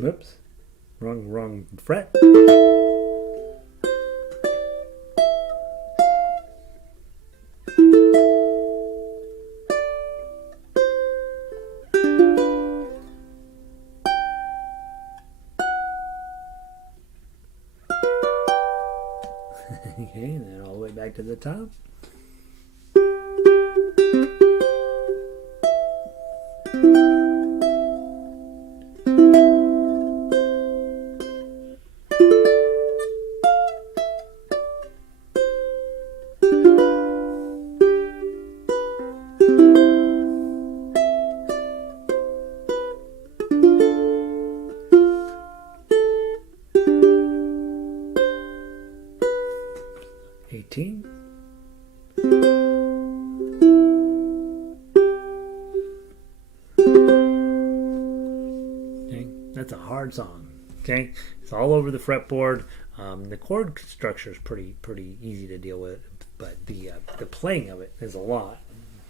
Whoops, wrong fret. Okay, and then all the way back to the top. Okay, that's a hard song. Okay, it's all over the fretboard. The chord structure is pretty easy to deal with, but the playing of it is a lot.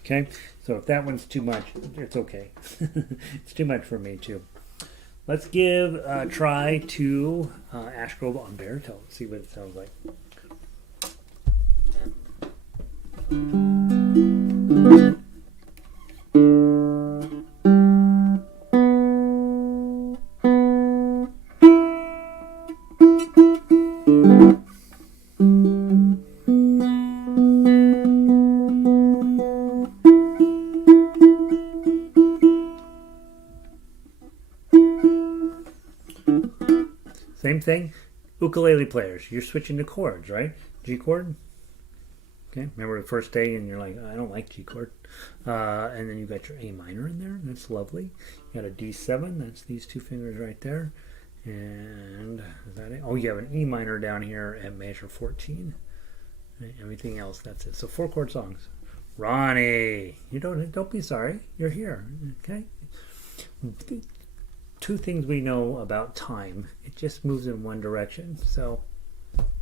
Okay, so if that one's too much, it's okay. It's too much for me too. Let's give a try to Ash Grove on baritone. See what it sounds like. Same thing, ukulele players. You're switching to chords, right? G chord. Okay, remember the first day and you're like, I don't like G chord. And then you got your A minor in there. That's lovely. You got a D7. That's these two fingers right there. And is that it? Oh, you have an E minor down here at measure 14. And everything else, that's it. So 4 chord songs. Ronnie, you don't be sorry. You're here. Okay. 2 things we know about time. It just moves in one direction. So,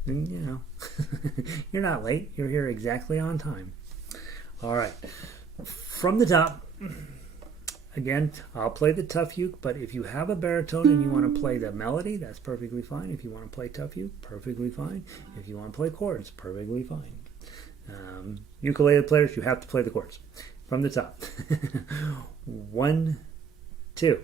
you know, you're not late. You're here exactly on time. All right. From the top, again, I'll play the tough uke, but if you have a baritone and you want to play the melody, that's perfectly fine. If you want to play tough uke, perfectly fine. If you want to play chords, perfectly fine. Ukulele players, you have to play the chords. From the top. 1, 2.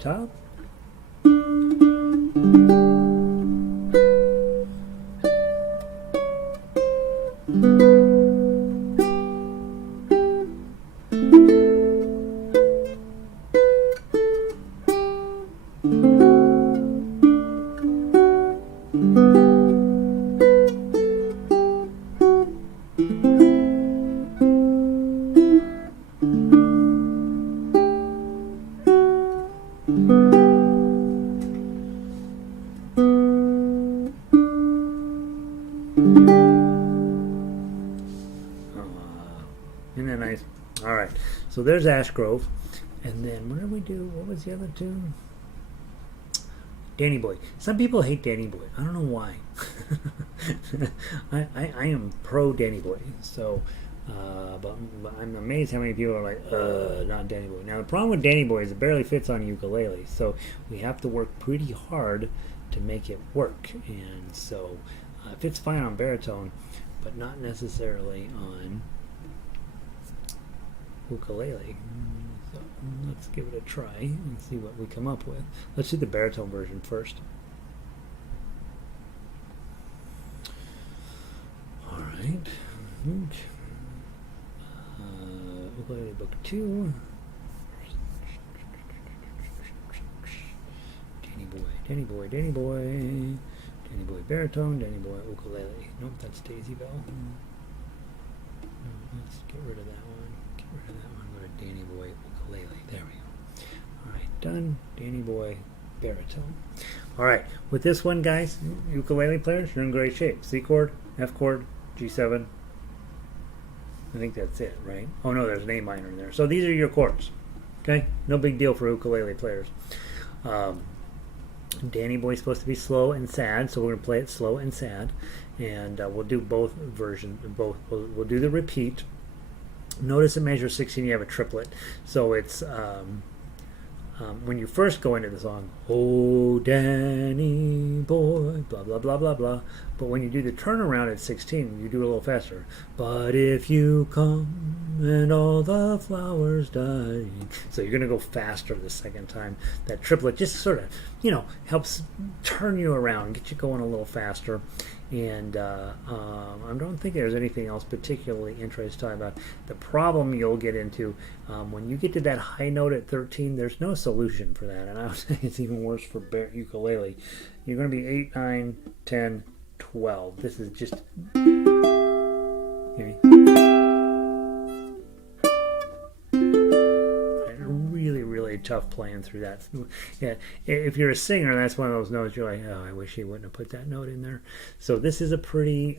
Top. So there's Ash Grove. And then what did we do? What was the other tune? Danny Boy. Some people hate Danny Boy. I don't know why. I am pro Danny Boy. So, but I'm amazed how many people are like, not Danny Boy. Now the problem with Danny Boy is it barely fits on ukulele. So we have to work pretty hard to make it work. And so it fits fine on baritone, but not necessarily on ukulele. So let's give it a try and see what we come up with. Let's do the baritone version first. All right. Ukulele book 2. Danny Boy, Danny Boy, Danny Boy, Danny Boy baritone, Danny Boy ukulele. Nope, that's Daisy Bell. Let's get rid of that one. Get rid of that one. Go to Danny Boy ukulele. There we go. All right, done. Danny Boy baritone. All right, with this one, guys, ukulele players, you're in great shape. C chord, F chord, G7. I think that's it, right? Oh no, there's an A minor in there. So these are your chords. Okay, no big deal for ukulele players. Danny Boy's supposed to be slow and sad, so we're going to play it slow and sad, and we'll do both versions. We'll do the repeat. Notice in measure 16 you have a triplet, so it's when you first go into the song, oh Danny boy, blah blah blah blah blah. But when you do the turnaround at 16, you do it a little faster. But if you come and all the flowers die, so you're going to go faster the second time. That triplet just sort of, helps turn you around, get you going a little faster. And I don't think there's anything else particularly interesting to talk about. The problem you'll get into when you get to that high note at 13, there's no solution for that. And I would say it's even worse for ukulele. You're going to be 8, 9, 10, 12. This is just... Maybe. Really tough playing through that. Yeah, if you're a singer, that's one of those notes you're like, oh, I wish he wouldn't have put that note in there. So this is a pretty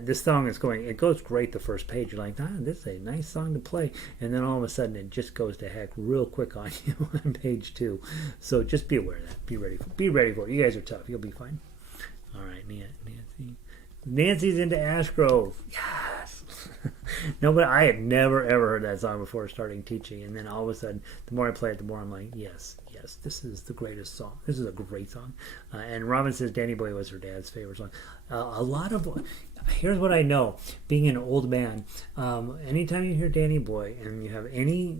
this song is going, it goes great the first page. You're like, this is a nice song to play, and then all of a sudden it just goes to heck real quick on you on page 2. So just be aware of that. Be ready for it. You guys are tough. You'll be fine. All right, Nancy's into Ash Grove. Yes. No, but I had never ever heard that song before starting teaching, and then all of a sudden, the more I play it, the more I'm like, yes, this is the greatest song. This is a great song. And Robin says Danny Boy was her dad's favorite song. Here's what I know, being an old man, anytime you hear Danny Boy and you have any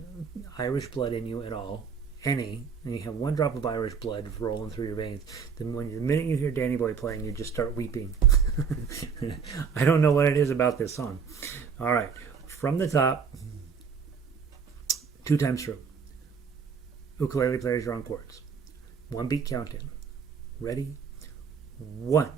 Irish blood in you at all, and you have one drop of Irish blood rolling through your veins, then the minute you hear Danny Boy playing, you just start weeping. I don't know what it is about this song. All right, from the top, 2 times through. Ukulele players, you're on chords. 1 beat count in. Ready? 1.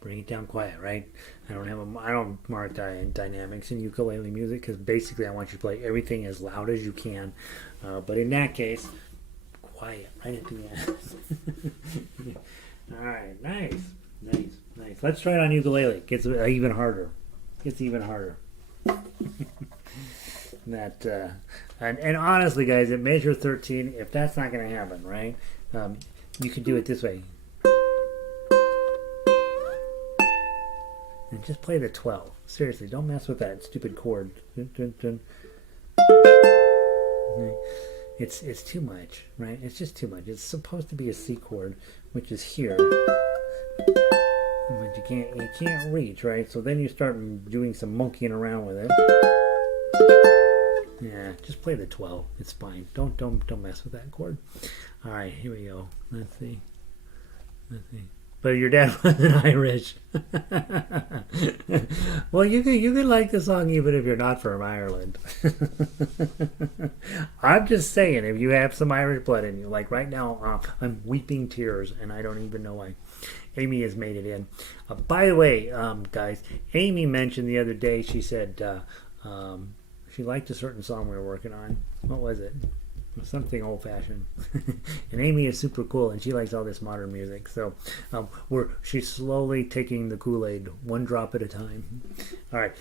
Bring it down quiet, right? I don't mark dynamics in ukulele music because basically I want you to play everything as loud as you can. But in that case, quiet right at the end. All right, nice. Let's try it on ukulele. It gets even harder. And honestly, guys, at measure 13, if that's not going to happen, right? You can do it this way. And just play the 12. Seriously, don't mess with that stupid chord. It's too much, right? It's just too much. It's supposed to be a C chord, which is here. But you can't reach, right? So then you start doing some monkeying around with it. Yeah, just play the 12. It's fine. Don't mess with that chord. All right, here we go. Let's see. But your dad wasn't Irish. Well, you could like the song even if you're not from Ireland. I'm just saying, if you have some Irish blood in you, like right now, I'm weeping tears, and I don't even know why. Amy has made it in. By the way, guys, Amy mentioned the other day, she said she liked a certain song we were working on. What was it? Something old-fashioned. And Amy is super cool, and she likes all this modern music. So she's slowly taking the Kool-Aid one drop at a time. All right,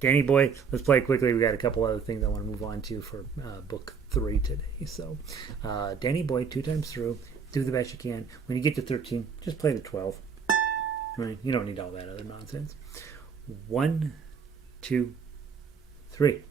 Danny boy, let's play quickly. We got a couple other things I want to move on to for book 3 today. So Danny boy, 2 times through. Do the best you can. When you get to 13, just play the 12. Right? You don't need all that other nonsense. 1, 2, 3.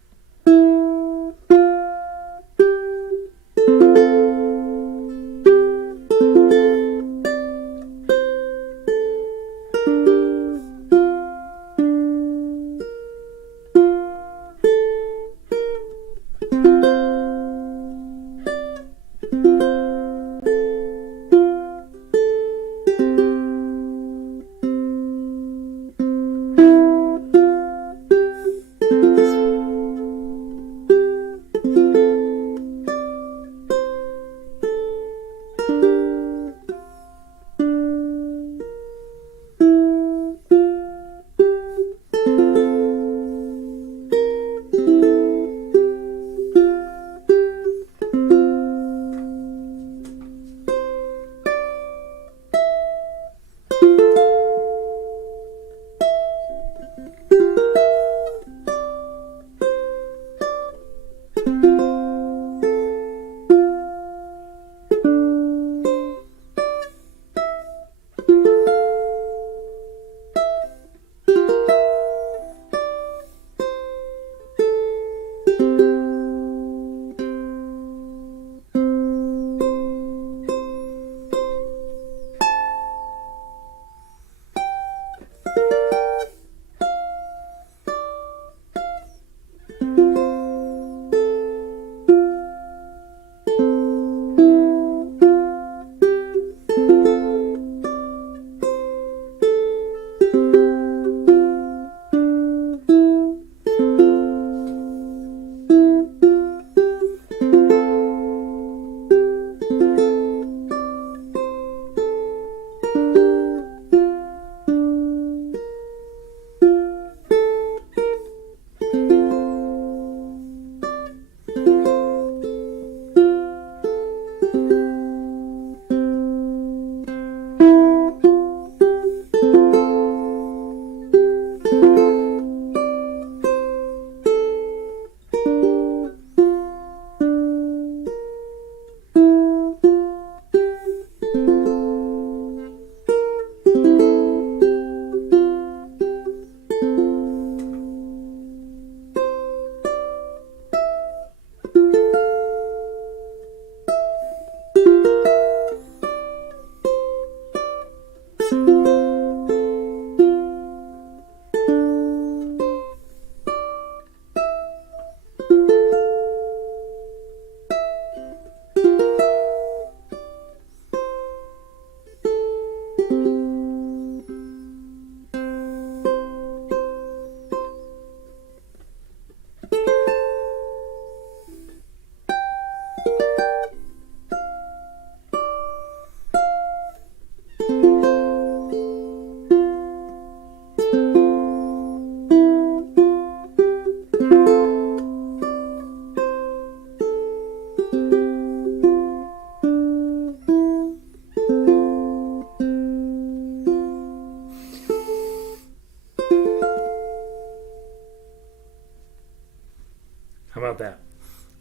about that?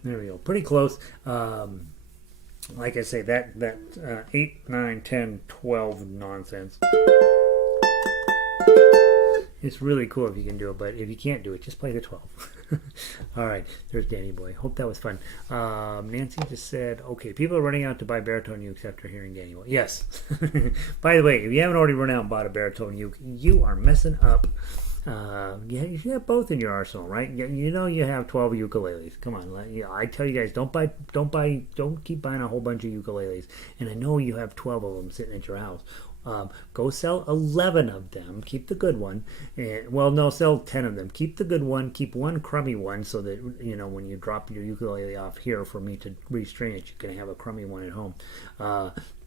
There we go. Pretty close. Like I say, that 8, 9, 10, 12 nonsense. It's really cool if you can do it, but if you can't do it, just play the 12. All right, there's Danny Boy. Hope that was fun. Nancy just said, okay, people are running out to buy baritone ukes after hearing Danny Boy. Yes. By the way, if you haven't already run out and bought a baritone uke, you are messing up. You should have both in your arsenal, right? You know you have 12 ukuleles. Come on, I tell you guys, don't keep buying a whole bunch of ukuleles. And I know you have 12 of them sitting at your house. Go sell 11 of them. Keep the good one. No, sell 10 of them. Keep the good one. Keep one crummy one so that, when you drop your ukulele off here for me to restring it, you can have a crummy one at home.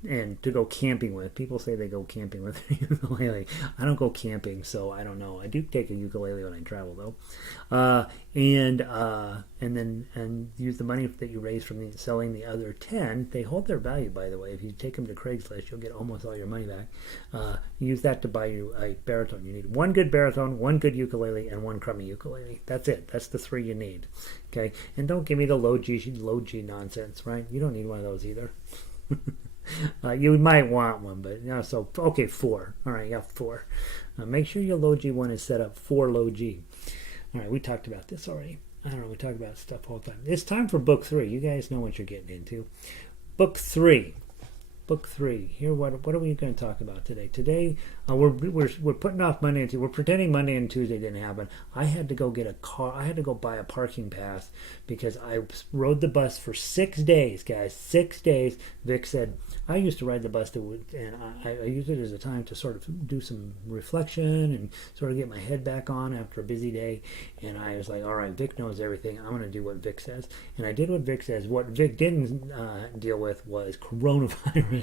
And to go camping with. People say they go camping with a ukulele. I don't go camping, so I don't know. I do take a ukulele when I travel, though. And then use the money that you raise from selling the other 10. They hold their value, by the way. If you take them to Craigslist, you'll get almost all your money back. Use that to buy you a baritone. You need one good baritone, one good ukulele, and one crummy ukulele. That's it. That's the 3 you need. Okay? And don't give me the low G nonsense, right? You don't need one of those either. You might want one, but okay, 4. All right, you got 4. Make sure your low G one is set up for low G. All right, we talked about this already. I don't know, we talk about stuff all the time. It's time for book 3. You guys know what you're getting into. Book 3. Here, what are we going to talk about today? Today, we're putting off Monday and Tuesday. We're pretending Monday and Tuesday didn't happen. I had to go get a car. I had to go buy a parking pass because I rode the bus for 6 days, guys. 6 days. Vic said, I used to ride the bus and I used it as a time to sort of do some reflection and sort of get my head back on after a busy day. And I was like, all right, Vic knows everything. I'm going to do what Vic says. And I did what Vic says. What Vic didn't deal with was coronavirus.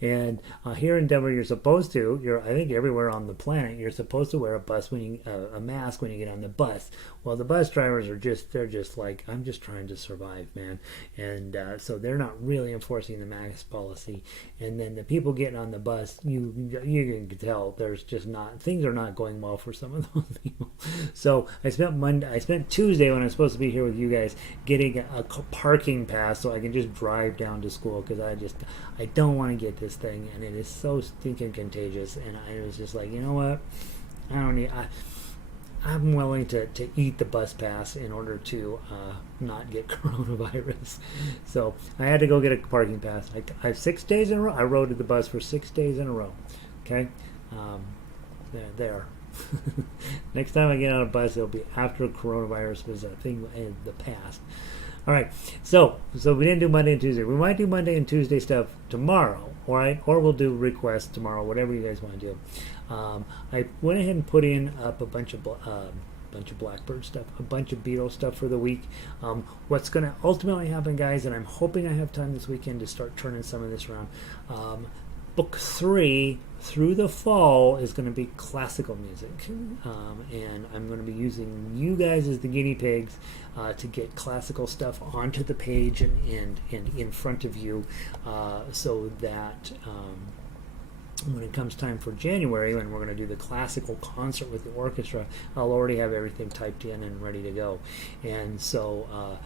And here in Denver, you're supposed to. I think everywhere on the planet, you're supposed to wear a mask when you get on the bus. Well, the bus drivers they're just like, I'm just trying to survive, man. And so they're not really enforcing the mask policy. And then the people getting on the bus, you can tell things are not going well for some of those people. So I spent Tuesday when I was supposed to be here with you guys getting a parking pass so I can just drive down to school because I don't want to get this thing, and it is so stinking contagious. And I was just like, you know what? I'm willing to eat the bus pass in order to not get coronavirus. So I had to go get a parking pass. I have 6 days in a row. I rode the bus for 6 days in a row. Okay? There. Next time I get on a bus, it'll be after coronavirus was a thing in the past. All right, so we didn't do Monday and Tuesday. We might do Monday and Tuesday stuff tomorrow, all right? Or we'll do requests tomorrow, whatever you guys want to do. I went ahead and put in up a bunch of Blackbird stuff, a bunch of Beatles stuff for the week. What's going to ultimately happen, guys, and I'm hoping I have time this weekend to start turning some of this around. Book 3 through the fall is going to be classical music, and I'm going to be using you guys as the guinea pigs to get classical stuff onto the page and in front of you, so that when it comes time for January, when we're going to do the classical concert with the orchestra, I'll already have everything typed in and ready to go. And so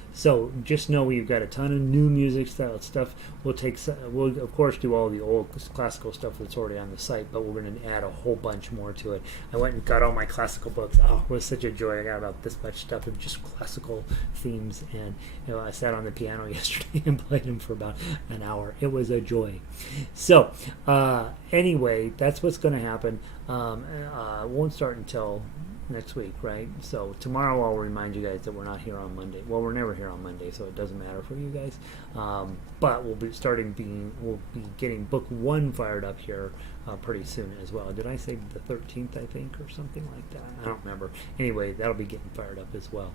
just know we've got a ton of new music stuff. We'll of course do all the old classical stuff that's already on the site, but we're going to add a whole bunch more to it. I went and got all my classical books. Oh, it was such a joy. I got about this much stuff of just classical themes, and I sat on the piano yesterday and played them for about an hour. It was a joy. So anyway, that's what's going to happen. It won't start until next week, right? So tomorrow I'll remind you guys that we're not here on Monday. Well, we're never here on Monday, so it doesn't matter for you guys. But we'll be getting book 1 fired up here pretty soon as well. Did I say the 13th, I think, or something like that? I don't remember. Anyway, that'll be getting fired up as well.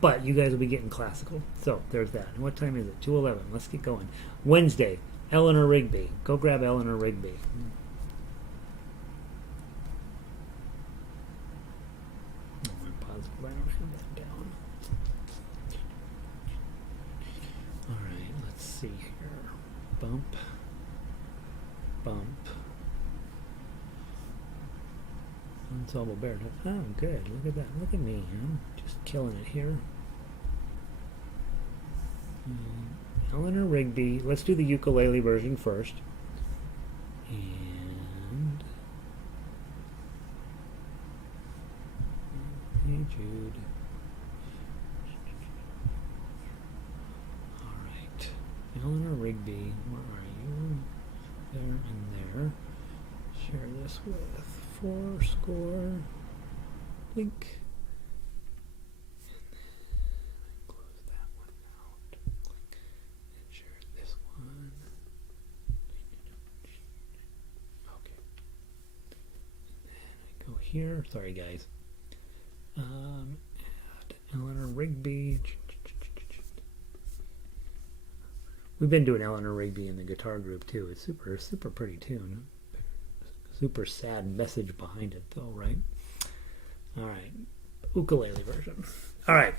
But you guys will be getting classical. So there's that. And what time is it? 2:11. Let's get going. Wednesday, Eleanor Rigby. Go grab Eleanor Rigby. I don't have that down. Alright, let's see here. Bump. Ensemble baritone. Oh, good. Look at that. Look at me. I'm just killing it here. Eleanor Rigby. Let's do the ukulele version first. And hey Jude. All right, Eleanor Rigby. Where are you? There and there. Share this with 4 score. Link. Close that one out. And share this one. Okay. And then I go here. Sorry, guys. Add Eleanor Rigby. We've been doing Eleanor Rigby in the guitar group too. It's super pretty tune. Super sad message behind it though, right? All right, ukulele version. All right,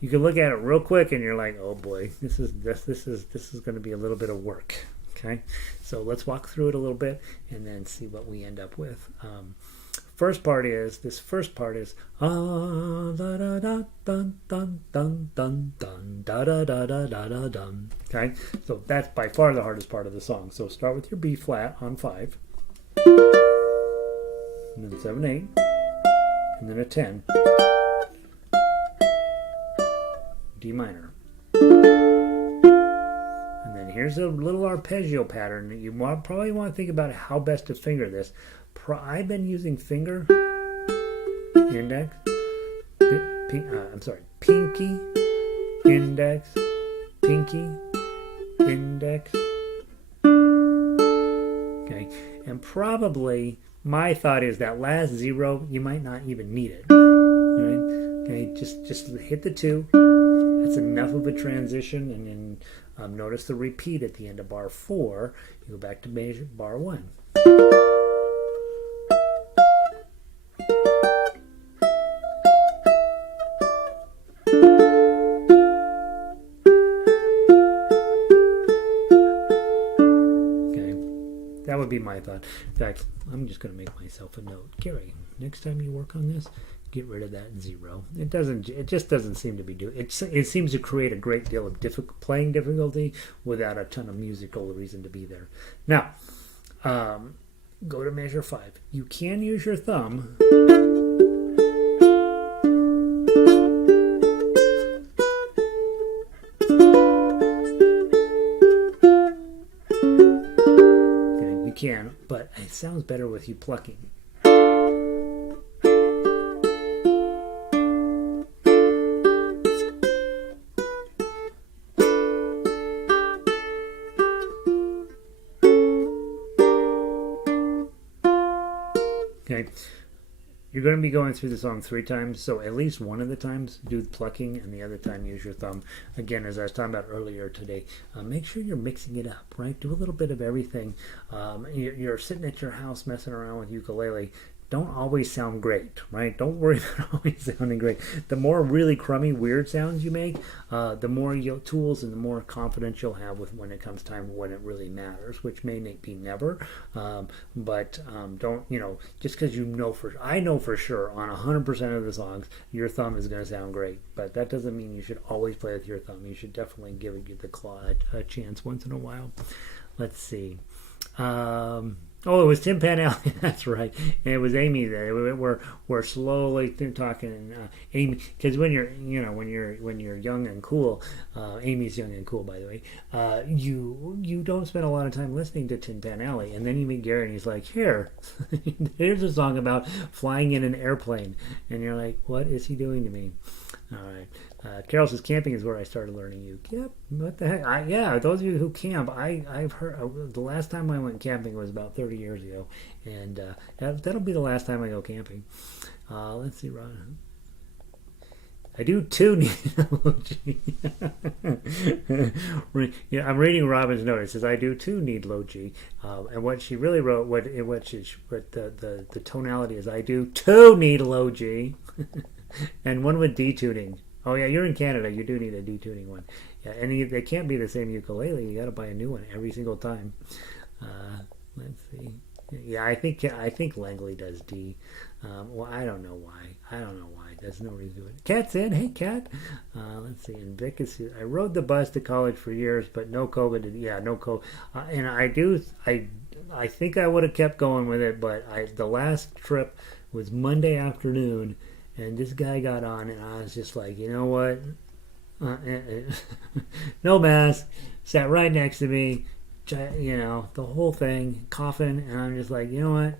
you can look at it real quick and you're like, oh boy, this is going to be a little bit of work. Okay, so let's walk through it a little bit and then see what we end up with. First part is ah da da da dun dun dun dun dun da da da da da da dun. Okay, so that's by far the hardest part of the song. So start with your B flat on 5, and then 7 8, and then a 10, D minor. And then here's a little arpeggio pattern that you probably want to think about how best to finger this. I've been using finger, index, pinky, index, pinky, index. Okay, and probably my thought is that last 0, you might not even need it. Right? Okay, just hit the 2. That's enough of a transition, and then notice the repeat at the end of bar 4. You go back to major bar 1. That would be my thought. In fact, I'm just going to make myself a note. Gary, next time you work on this, get rid of that 0. It just doesn't seem to be doing it. It seems to create a great deal of playing difficulty without a ton of musical reason to be there. Now, go to measure 5. You can use your thumb. Can, but it sounds better with you plucking. Okay, you're going to be going through the song 3 times, so at least one of the times do the plucking and the other time use your thumb. Again, as I was talking about earlier today, make sure you're mixing it up, right? Do a little bit of everything. You're sitting at your house messing around with ukulele. Don't always sound great, right? Don't worry about always sounding great. The more really crummy, weird sounds you make, the more tools and the more confidence you'll have with when it comes time when it really matters, which may be never. But don't, just because I know for sure on 100% of the songs, your thumb is going to sound great. But that doesn't mean you should always play with your thumb. You should definitely give the claw a chance once in a while. Let's see. Oh, it was Tim Panelli. That's right. And it was Amy there. We're slowly talking. Amy, because when you're young and cool, Amy's young and cool, by the way. You don't spend a lot of time listening to Tim Panelli, and then you meet Gary, and he's like, here's a song about flying in an airplane, and you're like, what is he doing to me? All right. Carol says camping is where I started learning uke. Yep. What the heck? Those of you who camp, I've heard the last time I went camping was about 30 years ago, and that'll be the last time I go camping. Let's see, Ron. I do too need low G. I'm reading Robin's note. It says I do too need low G, and what she really wrote, what the tonality is, I do too need low G, and one with detuning. Oh yeah, you're in Canada. You do need a detuning one. Yeah, and they can't be the same ukulele. You got to buy a new one every single time. Let's see. Yeah, I think Langley does D. Well, I don't know why. There's no reason to do it. Cat's in. Hey, Cat. Let's see. And Vic is here. I rode the bus to college for years, but no COVID. Yeah, no COVID. And I think I would have kept going with it, but the last trip was Monday afternoon, and this guy got on, and I was just like, you know what? No mask. Sat right next to me. The whole thing, coughing, and I'm just like, you know what?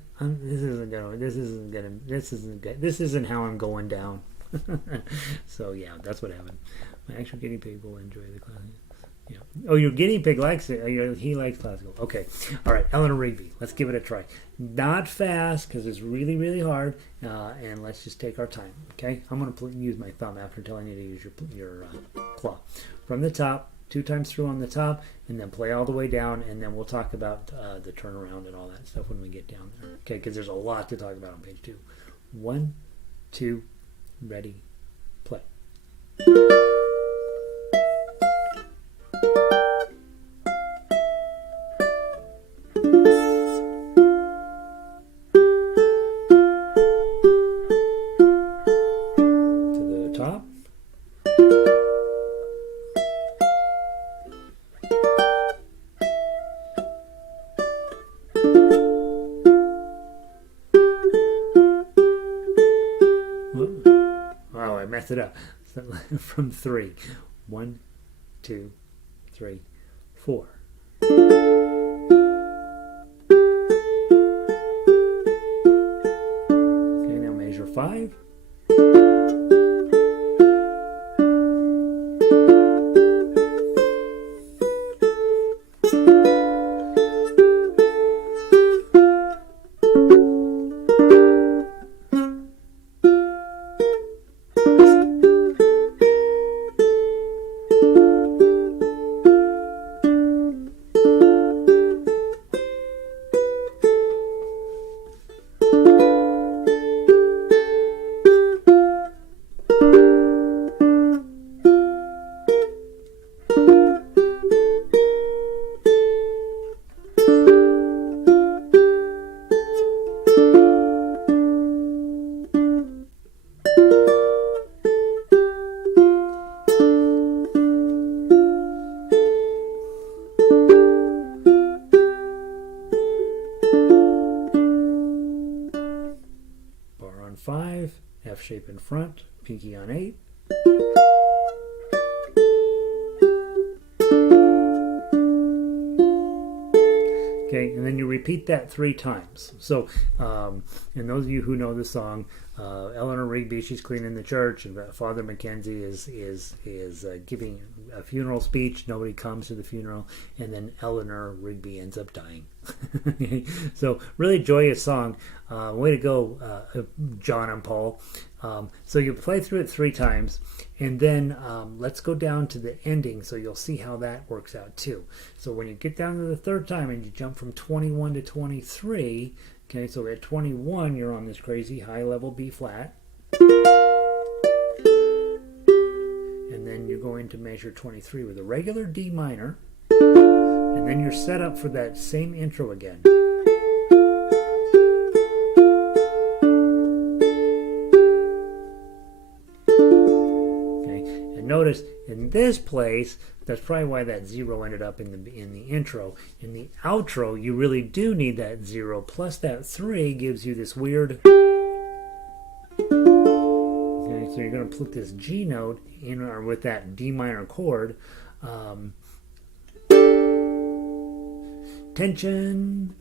This isn't how I'm going down. So yeah, that's what happened. My actual guinea pig will enjoy the class. Yeah. Oh, your guinea pig likes it. He likes classical. Okay. All right, Eleanor Rigby. Let's give it a try. Not fast because it's really, really hard. And let's just take our time. Okay. I'm going to use my thumb after telling you to use your claw from the top. 2 times through on the top, and then play all the way down, and then we'll talk about the turnaround and all that stuff when we get down there. Okay, because there's a lot to talk about on page 2. 1, 2, ready, play. To the top. Mess it up. From 3. 1, 2, 3, 4. Okay, now measure 5. F shape in front, pinky on 8. Okay, and then you repeat that 3 times. So, and those of you who know the song, Eleanor Rigby, she's cleaning the church, and Father Mackenzie is giving a funeral speech. Nobody comes to the funeral, and then Eleanor Rigby ends up dying. So, really joyous song. Way to go, John and Paul. So you play through it 3 times, and then let's go down to the ending so you'll see how that works out too. So when you get down to the 3rd time and you jump from 21 to 23, okay, so at 21 you're on this crazy high level B flat, and then you're going to measure 23 with a regular D minor, and then you're set up for that same intro again. Notice in this place, that's probably why that 0 ended up in the intro. In the outro, you really do need that 0, plus that 3 gives you this weird. Okay, so you're going to put this G note in or with that D minor chord. Tension,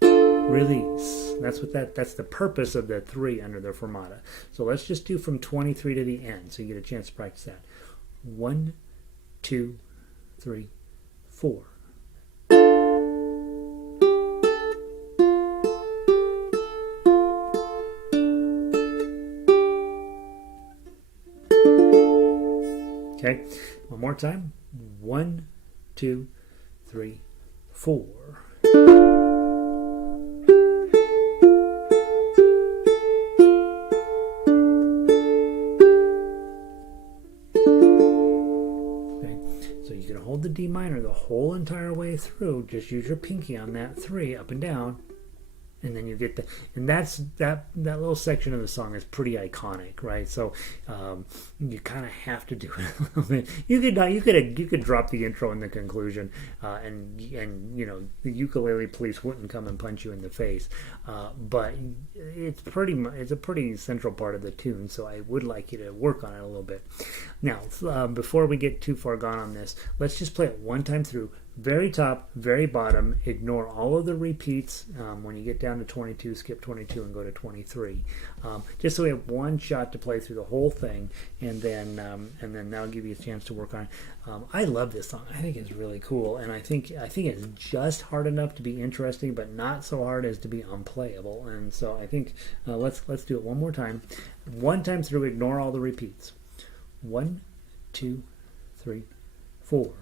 release. That's the purpose of the 3 under the fermata. So let's just do from 23 to the end, so you get a chance to practice that. 1, 2, 3, 4. Okay, one more time. 1, 2, 3, 4. The D minor the whole entire way through. Just use your pinky on that 3 up and down. and then you get the, and that's that little section of the song is pretty iconic, right? So you kind of have to do it a little bit. You could drop the intro and the conclusion, and you know the ukulele police wouldn't come and punch you in the face, but it's a pretty central part of the tune. So I would like you to work on it a little bit. Now, before we get too far gone on this, let's just play it one time through. Very top, very bottom. Ignore all of the repeats. When you get down to 22, skip 22 and go to 23. Just so we have one shot to play through the whole thing, and then that'll give you a chance to work on it. I love this song. I think it's really cool, and I think it's just hard enough to be interesting, but not so hard as to be unplayable. And so I think let's do it one more time. One time through. Ignore all the repeats. 1, 2, 3, 4.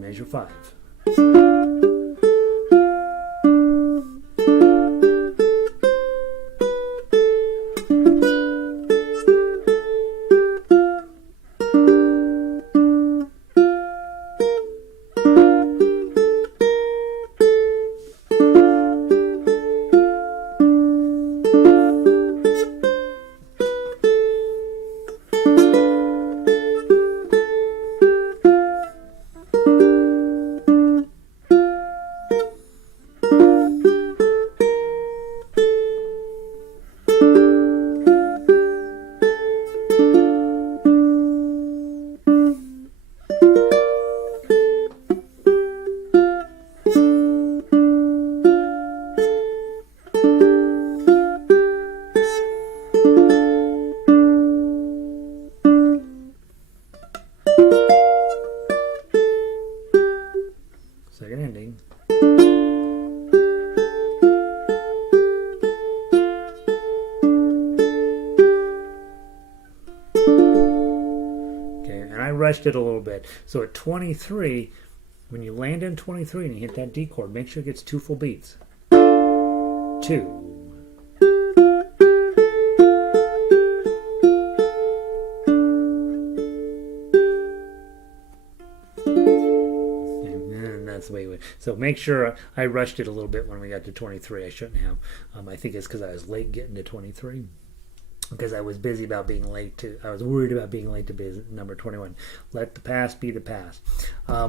Measure 5. Second ending. Okay, and I rushed it a little bit. So at 23, when you land in 23 and you hit that D chord, make sure it gets 2 full beats. 2. That's the way it would. So make sure I rushed it a little bit when we got to 23. I shouldn't have. I think it's because I was late getting to 23. Because I was busy about being late to, I was worried about being late to number 21. Let the past be the past.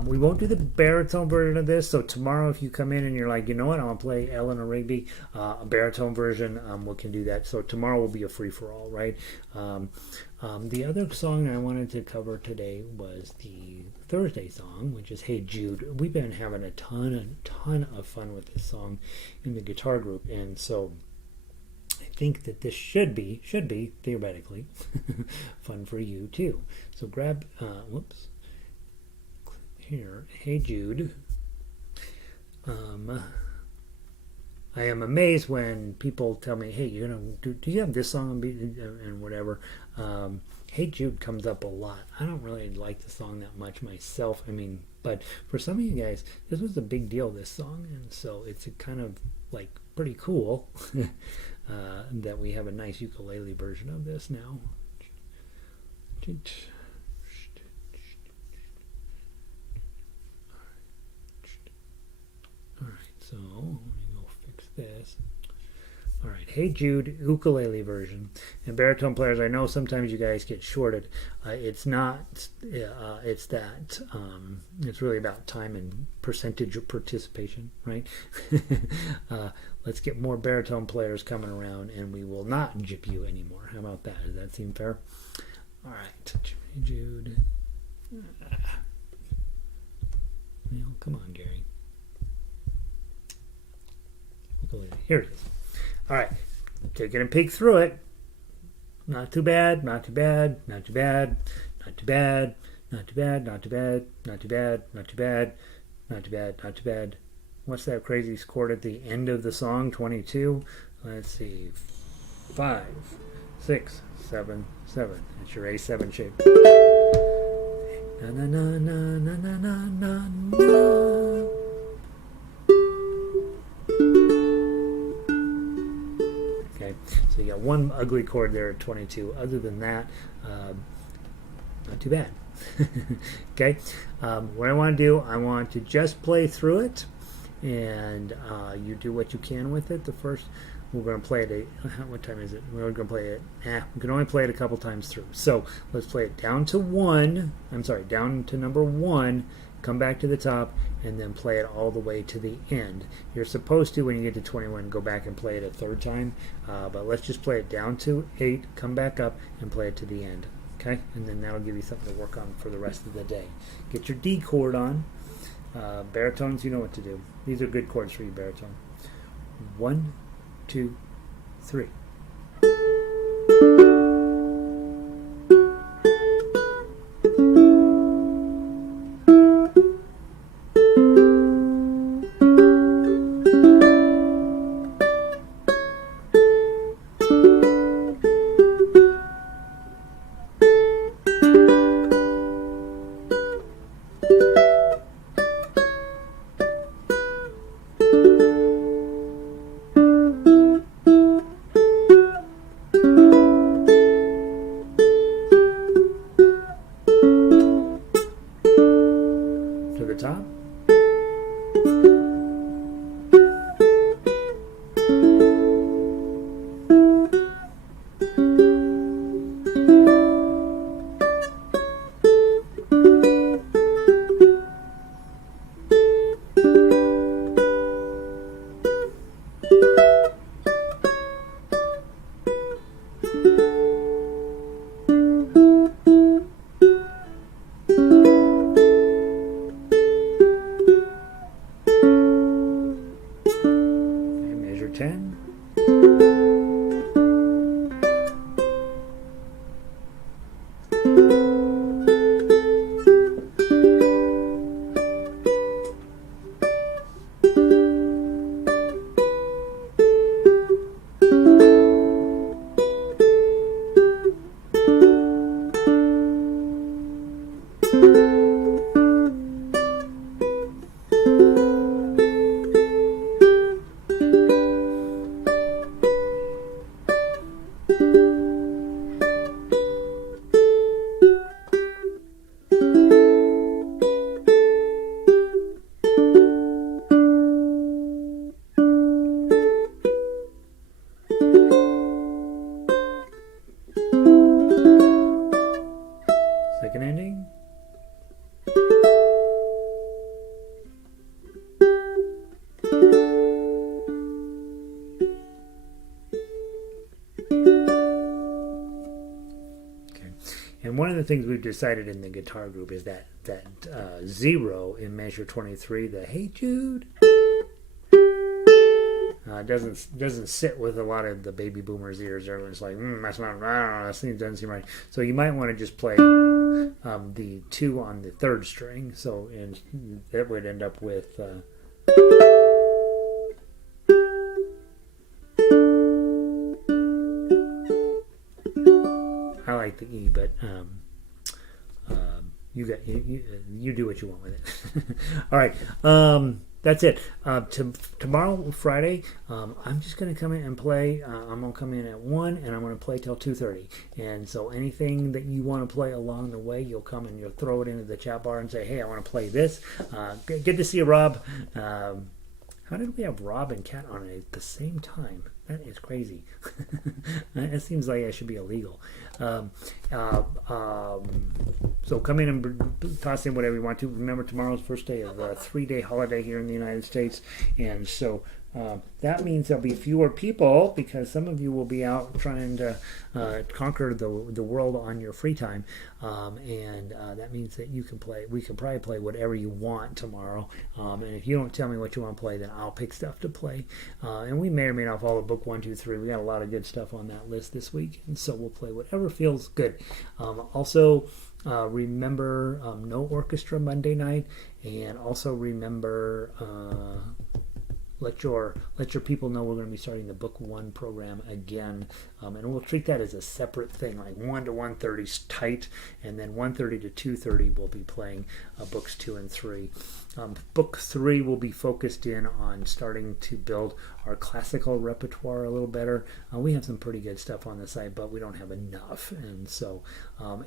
We won't do the baritone version of this, so tomorrow if you come in and you're like, you know what, I want to play Eleanor Rigby, a baritone version, we can do that. So tomorrow will be a free-for-all, right? The other song I wanted to cover today was the Thursday song, which is Hey Jude. We've been having a ton of fun with this song in the guitar group, and so I think that this should be theoretically fun for you too. So grab here, Hey Jude. I am amazed when people tell me, hey, you know, do you have this song and whatever. Hey Jude comes up a lot. I don't really like the song that much myself. I mean, but for some of you guys, this was a big deal, this song, and so it's a kind of like pretty cool that we have a nice ukulele version of this now. All right, so let me go fix this. All right, Hey Jude ukulele version. And baritone players, I know sometimes you guys get shorted. It's not. It's that. It's really about time and percentage of participation, right? Let's get more baritone players coming around, and we will not jip you anymore. How about that? Does that seem fair? All right, Hey Jude. Come on, Gary. Ukulele. Here it is. All right, taking a peek through it. Not too bad, not too bad, not too bad, not too bad, not too bad, not too bad, not too bad, not too bad, not too bad, not too bad. What's that crazy chord at the end of the song? 22. Let's see. 5, 6, 7, 7. It's your A7 shape. Na na na na na na na na. So you got one ugly chord there at 22. Other than that, not too bad. Okay, what I want to do, I want to just play through it, and you do what you can with it. The first, we're going to play it what time is it? We're going to play it, we can only play it a couple times through. So let's play it down to down to number 1, come back to the top, and then play it all the way to the end. You're supposed to, when you get to 21, go back and play it a third time, but let's just play it down to 8, come back up, and play it to the end. Okay, and then that'll give you something to work on for the rest of the day. Get your D chord on. Baritones, you know what to do. These are good chords for you, baritone. 1, 2, 3. Top. Measure 10. Second ending. Okay. And one of the things we've decided in the guitar group is that 0 in measure 23, the "Hey Jude," doesn't sit with a lot of the baby boomers' ears. Everyone's like, that's not, I don't know, that doesn't seem right. So you might want to just play the 2 on the 3rd string. So that would end up with I like the E, but you do what you want with it. All right. That's it. Tomorrow, Friday, I'm just going to come in and play. I'm going to come in at 1, and I'm going to play till 2:30. And so anything that you want to play along the way, you'll come and you'll throw it into the chat bar and say, hey, I want to play this. Good to see you, Rob. How did we have Rob and Kat on it at the same time? That is crazy. It seems like it should be illegal. So come in and toss in whatever you want to. Remember, tomorrow's first day of a 3-day holiday here in the United States. And so that means there'll be fewer people because some of you will be out trying to conquer the world on your free time. And that means that you can play. We can probably play whatever you want tomorrow. And if you don't tell me what you want to play, then I'll pick stuff to play. And we may or may not follow book 1, 2, 3. We got a lot of good stuff on that list this week. And so we'll play whatever feels good. Also, remember no orchestra Monday night. And also remember... let your people know we're going to be starting the Book 1 program again, and we'll treat that as a separate thing. Like 1 to 1:30 is tight, and then 1:30 to 2:30 we'll be playing books 2 and 3. Book 3 will be focused in on starting to build our classical repertoire a little better. We have some pretty good stuff on the site, but we don't have enough. And so,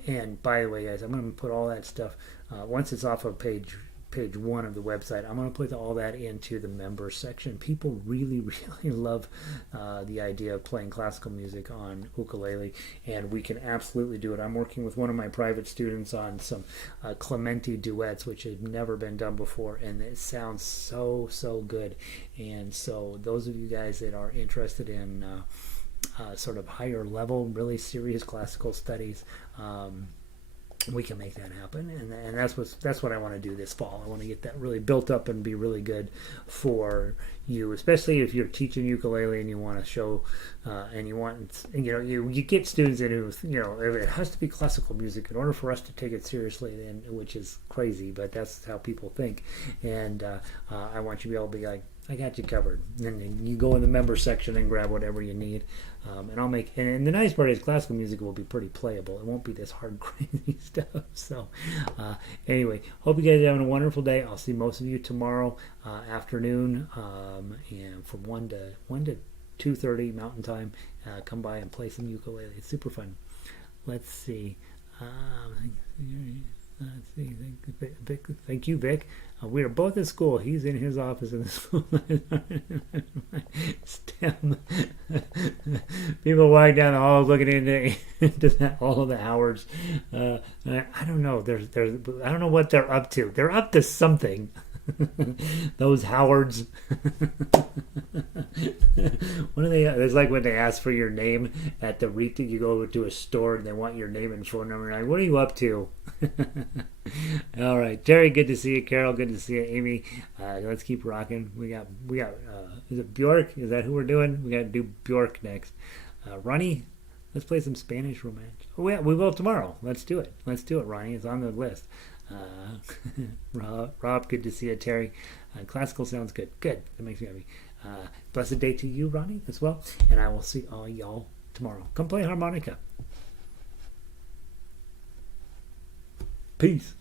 and by the way, guys, I'm going to put all that stuff once it's off of page 1 of the website. I'm going to put all that into the members section. People really, really love the idea of playing classical music on ukulele, and we can absolutely do it. I'm working with one of my private students on some Clementi duets, which have never been done before, and it sounds so good. And so those of you guys that are interested in sort of higher level, really serious classical studies, we can make that happen, and that's what I want to do this fall. I want to get that really built up and be really good for you, especially if you're teaching ukulele and you want to show, and you want, you get students in who, it has to be classical music in order for us to take it seriously, and which is crazy, but that's how people think, and I want you to be able to be like, I got you covered. And then you go in the member section and grab whatever you need. And I'll make, and the nice part is classical music will be pretty playable. It won't be this hard, crazy stuff. So anyway, hope you guys are having a wonderful day. I'll see most of you tomorrow afternoon, and from 1 to 2:30 Mountain Time. Come by and play some ukulele. It's super fun. Let's see. Thank you, Vic. We are both at school. He's in his office in the school. STEM. People walk down the hall looking into all of the Howards. I don't know. I don't know what they're up to. They're up to something. Those Howards. What are they? It's like when they ask for your name at the you go to a store and they want your name and phone number. Like, what are you up to? All right, Terry, good to see you. Carol, good to see you. Amy, let's keep rocking. We got. Is it Bjork? Is that who we're doing? We got to do Bjork next. Ronnie, let's play some Spanish romance. Oh yeah, we will tomorrow. Let's do it, Ronnie. It's on the list. Rob, good to see you. Terry, classical sounds good. Good, that makes me happy. Blessed day to you, Ronnie, as well. And I will see all y'all tomorrow. Come play harmonica. Peace.